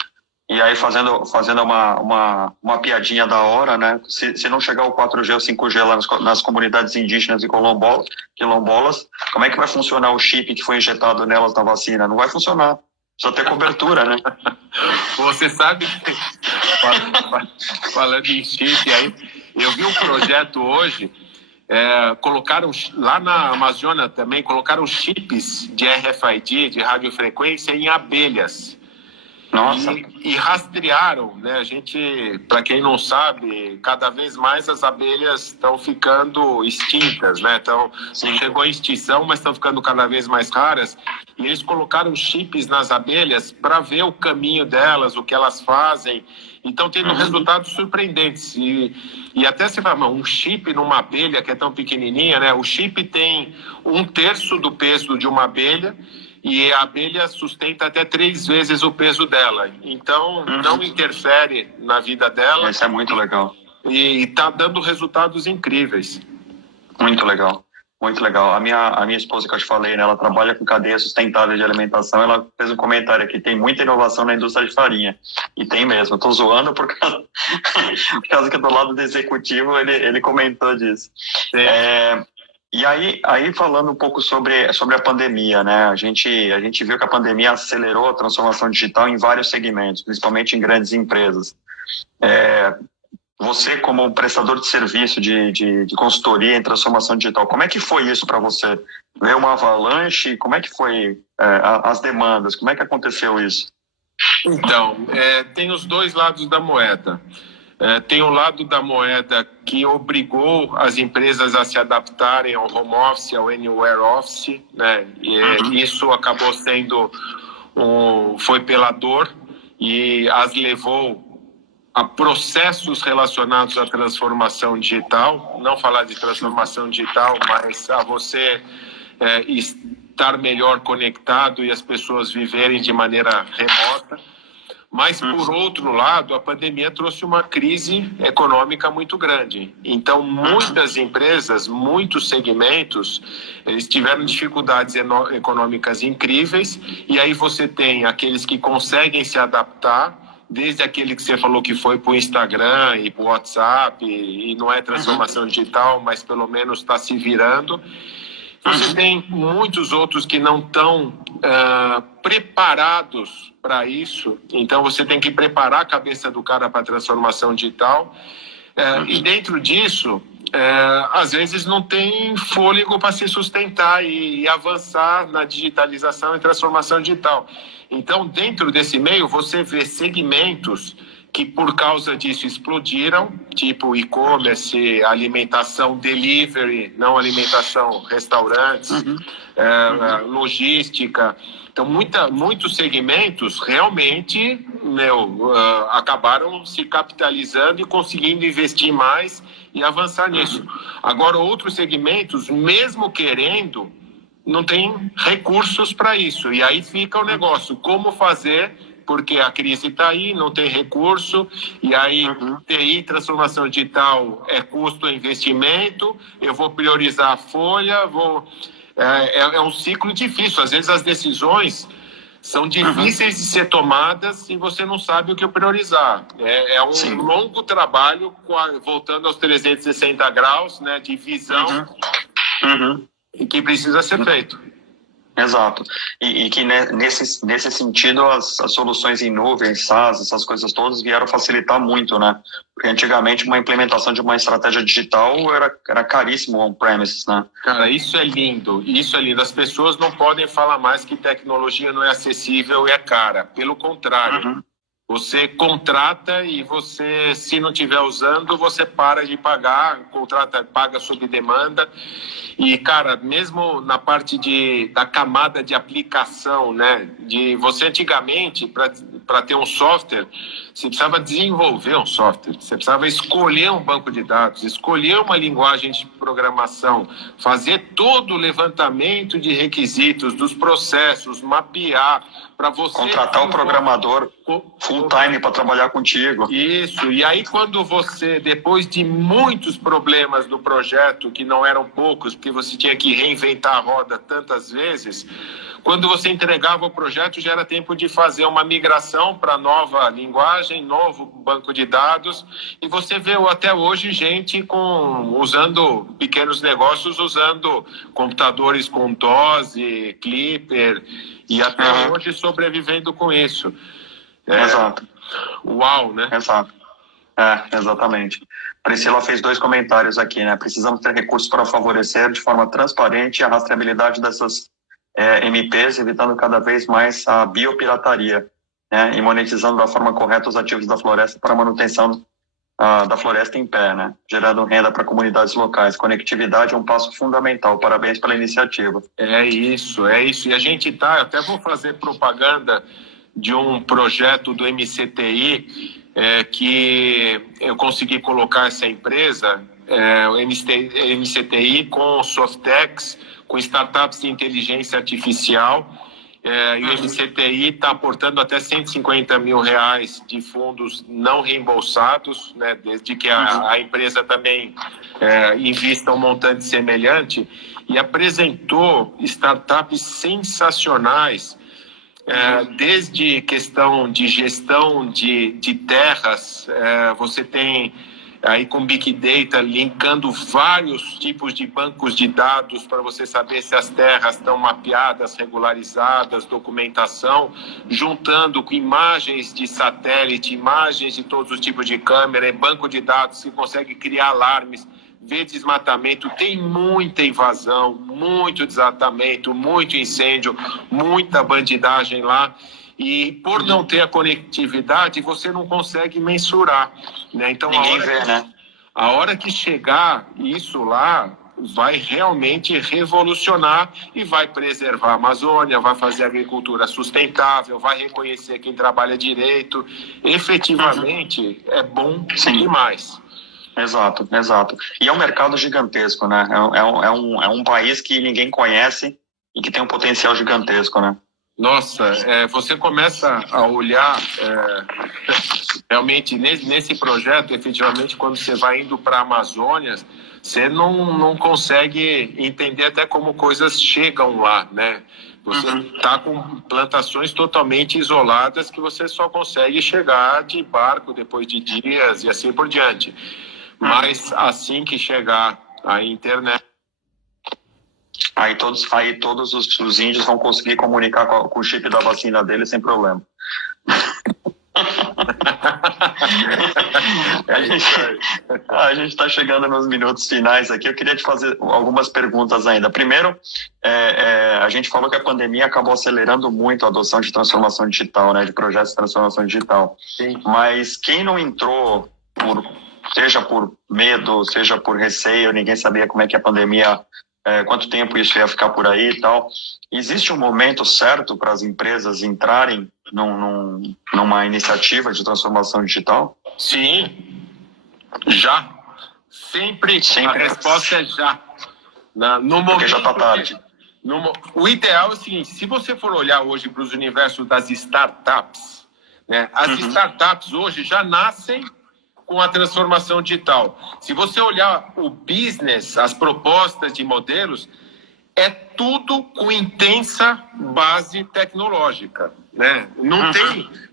E aí, fazendo uma piadinha da hora, né? Se não chegar o 4G ou 5G lá nas comunidades indígenas e quilombolas, como é que vai funcionar o chip que foi injetado nelas na vacina? Não vai funcionar. Precisa ter cobertura, né? Você sabe que, falando em chip, aí, eu vi um projeto hoje colocaram, lá na Amazônia também, colocaram chips de RFID, de radiofrequência, em abelhas. Nossa. E rastrearam, né? A gente, para quem não sabe, cada vez mais as abelhas estão ficando extintas, né? Então, não chegou à extinção, mas estão ficando cada vez mais raras. E eles colocaram chips nas abelhas para ver o caminho delas, o que elas fazem. Então, tendo resultados surpreendentes. E até você fala, um chip numa abelha que é tão pequenininha, né? O chip tem 1/3 do peso de uma abelha, e a abelha sustenta até 3 vezes o peso dela. Então, não interfere na vida dela. Isso é muito legal. E está dando resultados incríveis. Muito legal. Muito legal. A minha esposa, que eu te falei, né, ela trabalha com cadeia sustentável de alimentação. Ela fez um comentário aqui: tem muita inovação na indústria de farinha. E tem mesmo. Eu tô zoando por causa que do lado do executivo ele comentou disso. E aí falando um pouco sobre a pandemia, né? A gente viu que a pandemia acelerou a transformação digital em vários segmentos, principalmente em grandes empresas. Você, como prestador de serviço de consultoria em transformação digital, como é que foi isso para você? Veio uma avalanche? Como é que foi as demandas? Como é que aconteceu isso? Então, tem os dois lados da moeda. Tem o lado da moeda que obrigou as empresas a se adaptarem ao home office, ao anywhere office, né? E isso acabou sendo foi pela dor e as levou a processos relacionados à transformação digital. Não falar de transformação digital, mas a você estar melhor conectado e as pessoas viverem de maneira remota. Mas, por outro lado, a pandemia trouxe uma crise econômica muito grande. Então, muitas empresas, muitos segmentos, eles tiveram dificuldades econômicas incríveis. E aí você tem aqueles que conseguem se adaptar, desde aquele que você falou que foi para o Instagram e para o WhatsApp, e não é transformação digital, mas pelo menos está se virando. Você tem muitos outros que não estão preparados para isso. Então, você tem que preparar a cabeça do cara para a transformação digital. E dentro disso, às vezes não tem fôlego para se sustentar e avançar na digitalização e transformação digital. Então, dentro desse meio, você vê segmentos que por causa disso explodiram, tipo e-commerce, alimentação delivery, não alimentação, restaurantes, logística. Então, muitos segmentos realmente acabaram se capitalizando e conseguindo investir mais e avançar nisso. Agora, outros segmentos, mesmo querendo, não tem recursos para isso. E aí fica o negócio, como fazer, porque a crise está aí, não tem recurso, e aí TI, transformação digital, é custo, é investimento, eu vou priorizar a folha, é um ciclo difícil. Às vezes as decisões são difíceis de ser tomadas e você não sabe o que priorizar. É um longo trabalho, voltando aos 360 graus, né, de visão, e que precisa ser feito. Exato. E que nesse sentido as soluções em nuvem, SaaS, essas coisas todas vieram facilitar muito, né? Porque antigamente uma implementação de uma estratégia digital era caríssimo on-premises, né? Cara, isso é lindo. Isso é lindo. As pessoas não podem falar mais que tecnologia não é acessível e é cara. Pelo contrário. Você contrata e você, se não estiver usando, você para de pagar, paga sob demanda. E, cara, mesmo na parte da camada de aplicação, né? Você antigamente, para ter um software, você precisava desenvolver um software, você precisava escolher um banco de dados, escolher uma linguagem de programação, fazer todo o levantamento de requisitos, dos processos, mapear, para você... Contratar o programador full time para trabalhar contigo. Isso, e aí quando você, depois de muitos problemas do projeto, que não eram poucos, porque você tinha que reinventar a roda tantas vezes, quando você entregava o projeto, já era tempo de fazer uma migração para nova linguagem, novo banco de dados, e você vê até hoje gente usando pequenos negócios, usando computadores com DOS, Clipper, e até hoje sobrevivendo com isso. Exato. Uau, né? Exato. Exatamente. Priscila fez 2 comentários aqui, né? Precisamos ter recursos para favorecer de forma transparente a rastreabilidade dessas MPs, evitando cada vez mais a biopirataria, né? E monetizando da forma correta os ativos da floresta para a manutenção da floresta em pé, né? Gerando renda para comunidades locais. Conectividade é um passo fundamental. Parabéns pela iniciativa. É isso. E a gente até vou fazer propaganda de um projeto do MCTI, que eu consegui colocar essa empresa, o MCTI com Softex, com startups de inteligência artificial, e o MCTI está aportando até R$150 mil de fundos não reembolsados, né, desde que a empresa também invista um montante semelhante, e apresentou startups sensacionais, desde questão de gestão de terras, você tem aí com Big Data linkando vários tipos de bancos de dados para você saber se as terras estão mapeadas, regularizadas, documentação, juntando com imagens de satélite, imagens de todos os tipos de câmera, banco de dados que consegue criar alarmes, ver desmatamento. Tem muita invasão, muito desatamento, muito incêndio, muita bandidagem lá, e por não ter a conectividade você não consegue mensurar, né? Então a hora que chegar isso lá vai realmente revolucionar e vai preservar a Amazônia, vai fazer agricultura sustentável, vai reconhecer quem trabalha direito. Efetivamente é bom demais. Exato. E é um mercado gigantesco, né? É um país que ninguém conhece e que tem um potencial gigantesco, né? Nossa, você começa a olhar realmente nesse projeto, efetivamente, quando você vai indo para a Amazônia, você não consegue entender até como coisas chegam lá, né? Você está com plantações totalmente isoladas que você só consegue chegar de barco depois de dias e assim por diante. Mas assim que chegar a internet, aí todos os índios vão conseguir comunicar com o chip da vacina dele sem problema. A gente está chegando nos minutos finais aqui. Eu queria te fazer algumas perguntas ainda. Primeiro, a gente falou que a pandemia acabou acelerando muito a adoção de transformação digital, né, de projetos de transformação digital. Sim. Mas quem não entrou, seja por medo, seja por receio, ninguém sabia como é que a pandemia, quanto tempo isso ia ficar por aí e tal. Existe um momento certo para as empresas entrarem numa iniciativa de transformação digital? Sim, já. Sempre. A resposta é já. No momento, porque já está tarde. O ideal é o seguinte: se você for olhar hoje para os universos das startups, né, as startups hoje já nascem com a transformação digital. Se você olhar o business, as propostas de modelos, é tudo com intensa base tecnológica, né?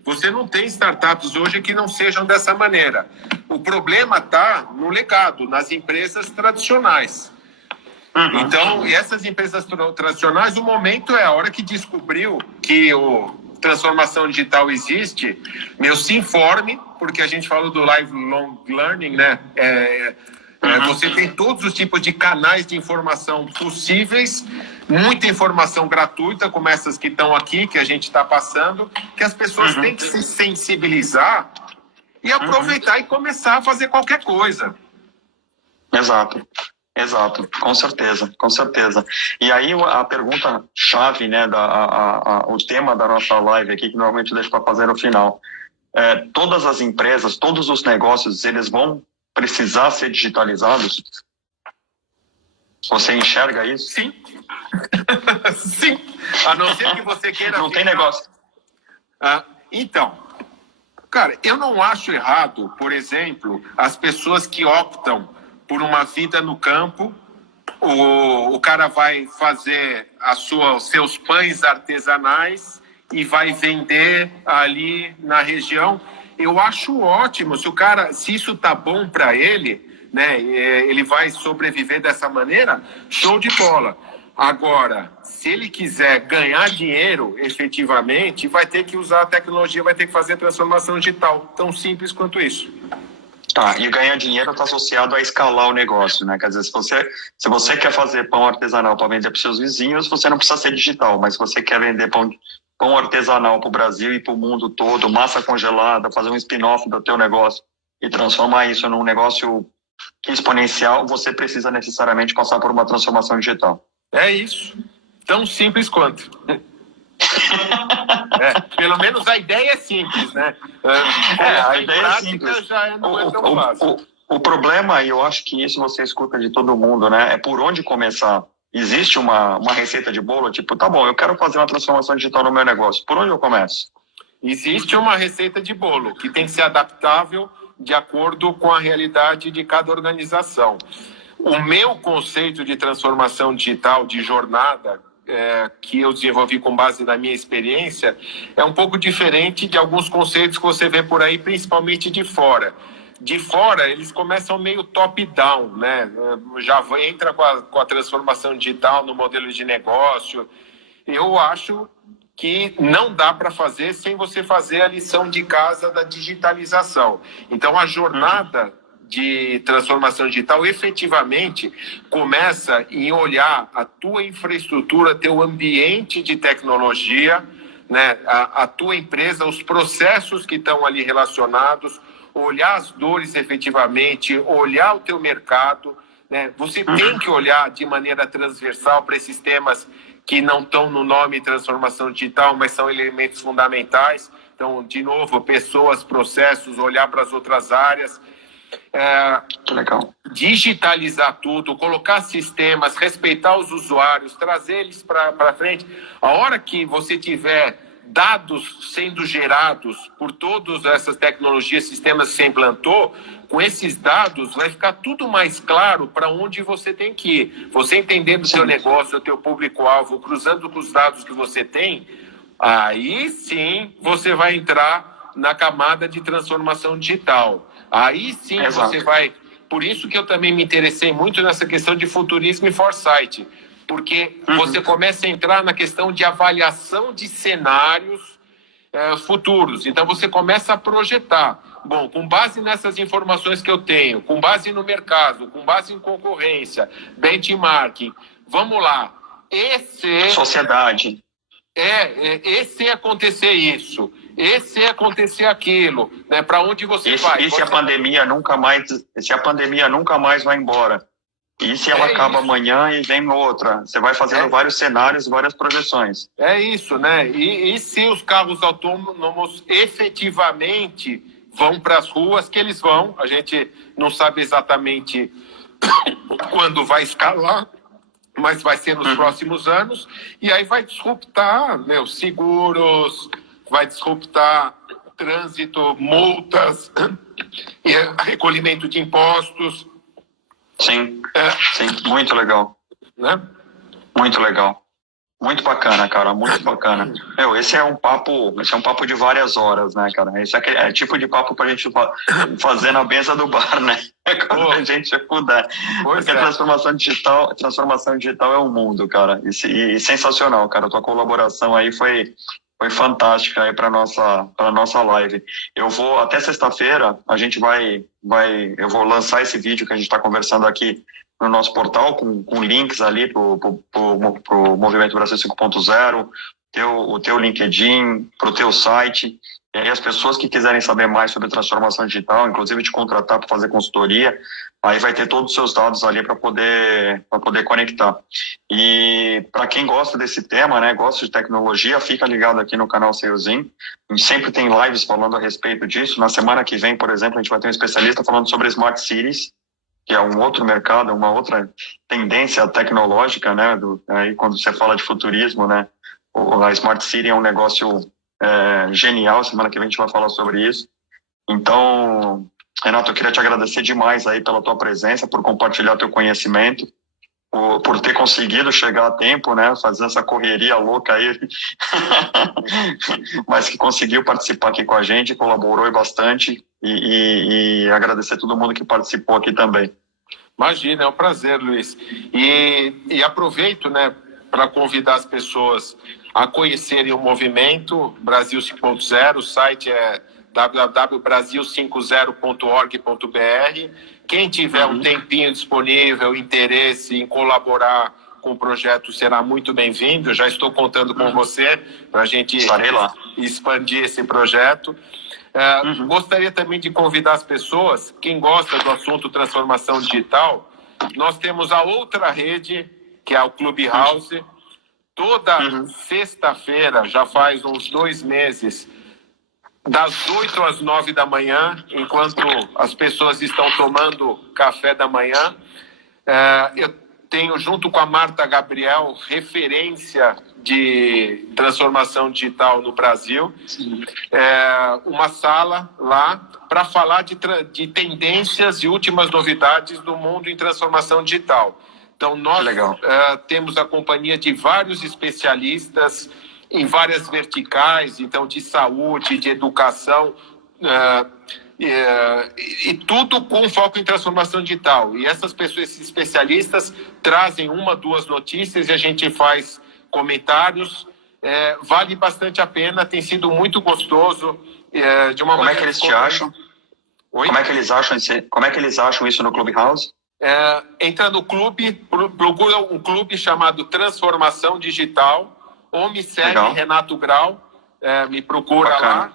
Você não tem startups hoje que não sejam dessa maneira. O problema está no legado, nas empresas tradicionais. Então, e essas empresas tradicionais, o momento é a hora que descobriu que transformação digital existe, se informe, porque a gente fala do lifelong learning, né? Você tem todos os tipos de canais de informação possíveis, muita informação gratuita, como essas que estão aqui, que a gente está passando, que as pessoas têm que se sensibilizar e aproveitar e começar a fazer qualquer coisa. Exato, com certeza. E aí a pergunta-chave, né, o tema da nossa live aqui, que normalmente eu deixo para fazer no final. Todas as empresas, todos os negócios, eles vão precisar ser digitalizados? Você enxerga isso? Sim. Sim. A não ser que você queira... Não tem negócio. Então, cara, eu não acho errado, por exemplo, as pessoas que optam por uma vida no campo, o cara vai fazer os seus pães artesanais e vai vender ali na região. Eu acho ótimo, se isso tá bom para ele, né, ele vai sobreviver dessa maneira, show de bola. Agora, se ele quiser ganhar dinheiro efetivamente, vai ter que usar a tecnologia, vai ter que fazer transformação digital, tão simples quanto isso. Tá, e ganhar dinheiro está associado a escalar o negócio, né? Quer dizer, se você quer fazer pão artesanal para vender para os seus vizinhos, você não precisa ser digital, mas se você quer vender pão artesanal para o Brasil e para o mundo todo, massa congelada, fazer um spin-off do teu negócio e transformar isso num negócio exponencial, você precisa necessariamente passar por uma transformação digital. É isso. Tão simples quanto. Pelo menos a ideia é simples, né? A ideia é simples. Já não é tão fácil. O problema, e eu acho que isso você escuta de todo mundo, né? É por onde começar. Existe uma receita de bolo, tipo, tá bom, eu quero fazer uma transformação digital no meu negócio. Por onde eu começo? Existe uma receita de bolo que tem que ser adaptável de acordo com a realidade de cada organização. O meu conceito de transformação digital, de jornada, que eu desenvolvi com base na minha experiência, é um pouco diferente de alguns conceitos que você vê por aí, principalmente de fora. De fora, eles começam meio top-down, né? Já entra com a transformação digital no modelo de negócio. Eu acho que não dá para fazer sem você fazer a lição de casa da digitalização. Então, a jornada de transformação digital efetivamente começa em olhar a tua infraestrutura, teu ambiente de tecnologia, né? A tua empresa, os processos que estão ali relacionados, olhar as dores efetivamente, olhar o teu mercado, né? Você tem que olhar de maneira transversal para esses temas que não estão no nome transformação digital, mas são elementos fundamentais. Então, de novo, pessoas, processos, olhar para as outras áreas. Legal. Digitalizar tudo, colocar sistemas, respeitar os usuários, trazer eles para frente. A hora que você tiver dados sendo gerados por todas essas tecnologias, sistemas que você implantou, com esses dados vai ficar tudo mais claro para onde você tem que ir. Você entendendo o seu negócio, o teu público-alvo, cruzando com os dados que você tem, aí sim você vai entrar na camada de transformação digital. Aí sim você vai... Por isso que eu também me interessei muito nessa questão de futurismo e foresight, porque você começa a entrar na questão de avaliação de cenários futuros. Então, você começa a projetar. Bom, com base nessas informações que eu tenho, com base no mercado, com base em concorrência, benchmarking, vamos lá. Sociedade. Esse é acontecer isso. Esse é acontecer aquilo, né? Para onde você vai? E se a pandemia nunca mais vai embora? E se ela acaba amanhã e vem outra? Você vai fazendo vários cenários, várias projeções. É isso, né? E se os carros autônomos efetivamente vão para as ruas, que eles vão, a gente não sabe exatamente quando vai escalar, mas vai ser nos próximos anos, e aí vai disruptar, seguros, vai disruptar trânsito, multas, recolhimento de impostos. Sim, sim, muito legal. Né? Muito legal. Muito bacana, cara, muito bacana. Esse é um papo de várias horas, né, cara? Esse é tipo de papo pra gente fazer na mesa do bar, né? Quando a gente puder. Porque a transformação digital é um mundo, cara. E sensacional, cara. A tua colaboração aí foi fantástica aí para nossa live. Eu vou até sexta-feira, a gente eu vou lançar esse vídeo que a gente está conversando aqui no nosso portal com links ali pro Movimento Brasil 5.0, o teu LinkedIn, pro teu site. E aí as pessoas que quiserem saber mais sobre transformação digital, inclusive te contratar para fazer consultoria, aí vai ter todos os seus dados ali para poder conectar. E para quem gosta desse tema, né, gosta de tecnologia, fica ligado aqui no canal Salesing. A gente sempre tem lives falando a respeito disso. Na semana que vem, por exemplo, a gente vai ter um especialista falando sobre Smart Cities, que é um outro mercado, uma outra tendência tecnológica, né, aí quando você fala de futurismo, né, a Smart City é um negócio genial. Semana que vem a gente vai falar sobre isso. Então, Renato, eu queria te agradecer demais aí pela tua presença, por compartilhar teu conhecimento, por ter conseguido chegar a tempo, né, fazer essa correria louca aí, mas que conseguiu participar aqui com a gente, colaborou bastante, e agradecer a todo mundo que participou aqui também. Imagina, é um prazer, Luiz. E aproveito, né, para convidar as pessoas a conhecerem o movimento Brasil 5.0. O site é www.brasil50.org.br. Quem tiver um tempinho disponível, interesse em colaborar com o projeto será muito bem-vindo. Já estou contando com você para a gente expandir esse projeto. Gostaria também de convidar as pessoas, quem gosta do assunto transformação digital, nós temos a outra rede, que é o Clubhouse. Toda sexta-feira, já faz uns 2 meses, das 8 às 9 da manhã, enquanto as pessoas estão tomando café da manhã, eu tenho, junto com a Marta Gabriel, referência de transformação digital no Brasil, uma sala lá para falar de tendências e últimas novidades do mundo em transformação digital. Então, nós temos a companhia de vários especialistas em várias verticais, então, de saúde, de educação, e tudo com foco em transformação digital. E essas pessoas, esses especialistas, trazem 1, 2 notícias e a gente faz comentários. Vale bastante a pena, tem sido muito gostoso. De uma Como é que eles te acham? Oi? Como é que eles acham isso no Clubhouse? Entra no clube, procura um clube chamado Transformação Digital, ou me segue, Renato Grau, me procura lá.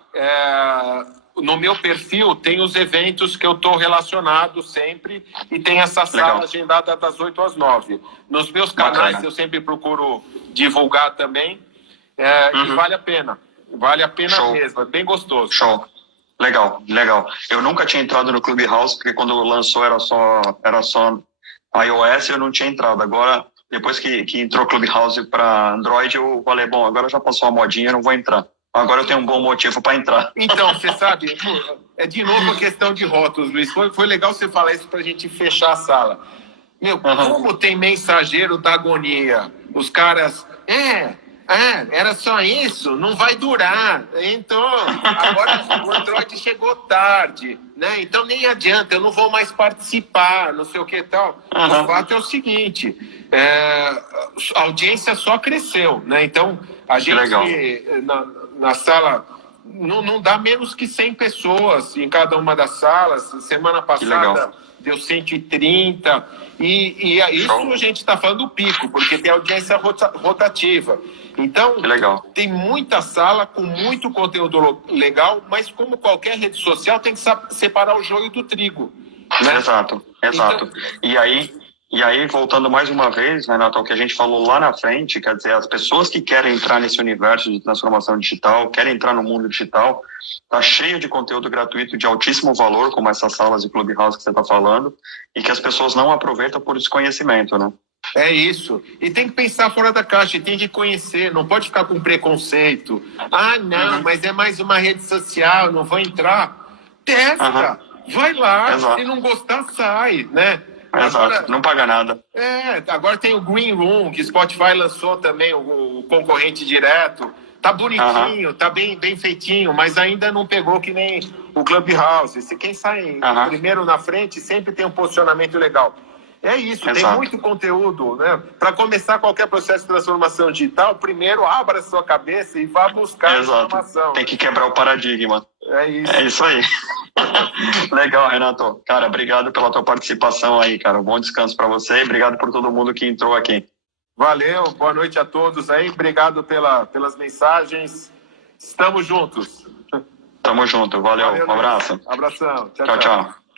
No meu perfil tem os eventos que eu estou relacionado sempre e tem essa sala agendada das 8 às 9. Nos meus canais eu sempre procuro divulgar também, e vale a pena mesmo, é bem gostoso. Show. Legal. Eu nunca tinha entrado no Clubhouse, porque quando lançou era só iOS, eu não tinha entrado. Agora, depois que entrou o Clubhouse para Android, eu falei, bom, agora já passou a modinha, eu não vou entrar. Agora eu tenho um bom motivo para entrar. Então, você sabe, é de novo a questão de rótulos, Luiz. Foi legal você falar isso para a gente fechar a sala. Como tem mensageiro da agonia? Os caras, era só isso, não vai durar. Então, agora o Android chegou tarde, né? Então nem adianta, eu não vou mais participar, não sei o que e tal. O fato é o seguinte, a audiência só cresceu, né? Então, a gente na sala não dá menos que 100 pessoas em cada uma das salas. Semana passada deu 130, e isso a gente está falando do pico, porque tem audiência rotativa. Então, tem muita sala com muito conteúdo legal, mas como qualquer rede social, tem que separar o joio do trigo. Né? Exato. Então, e aí, voltando mais uma vez, Renato, ao que a gente falou lá na frente, quer dizer, as pessoas que querem entrar nesse universo de transformação digital, querem entrar no mundo digital, tá cheio de conteúdo gratuito de altíssimo valor, como essas salas de Clubhouse que você está falando, e que as pessoas não aproveitam por desconhecimento, né? É isso. E tem que pensar fora da caixa, tem que conhecer, não pode ficar com preconceito. Não, mas é mais uma rede social, não vou entrar. Testa, vai lá, se não gostar, sai, né? Agora, não paga nada. Agora tem o Green Room, que Spotify lançou também, o concorrente direto. Tá bonitinho, tá bem feitinho, mas ainda não pegou que nem o Clubhouse. Se quem sai primeiro na frente sempre tem um posicionamento legal. É isso, tem muito conteúdo, né? Para começar qualquer processo de transformação digital, primeiro abra a sua cabeça e vá buscar informação. Tem que quebrar o paradigma. É isso. É isso aí. Legal, Renato. Cara, obrigado pela tua participação aí, cara. Um bom descanso para você e obrigado por todo mundo que entrou aqui. Valeu, boa noite a todos aí. Obrigado pelas mensagens. Estamos juntos. Tamo junto, valeu. Um abraço. Abração. Tchau.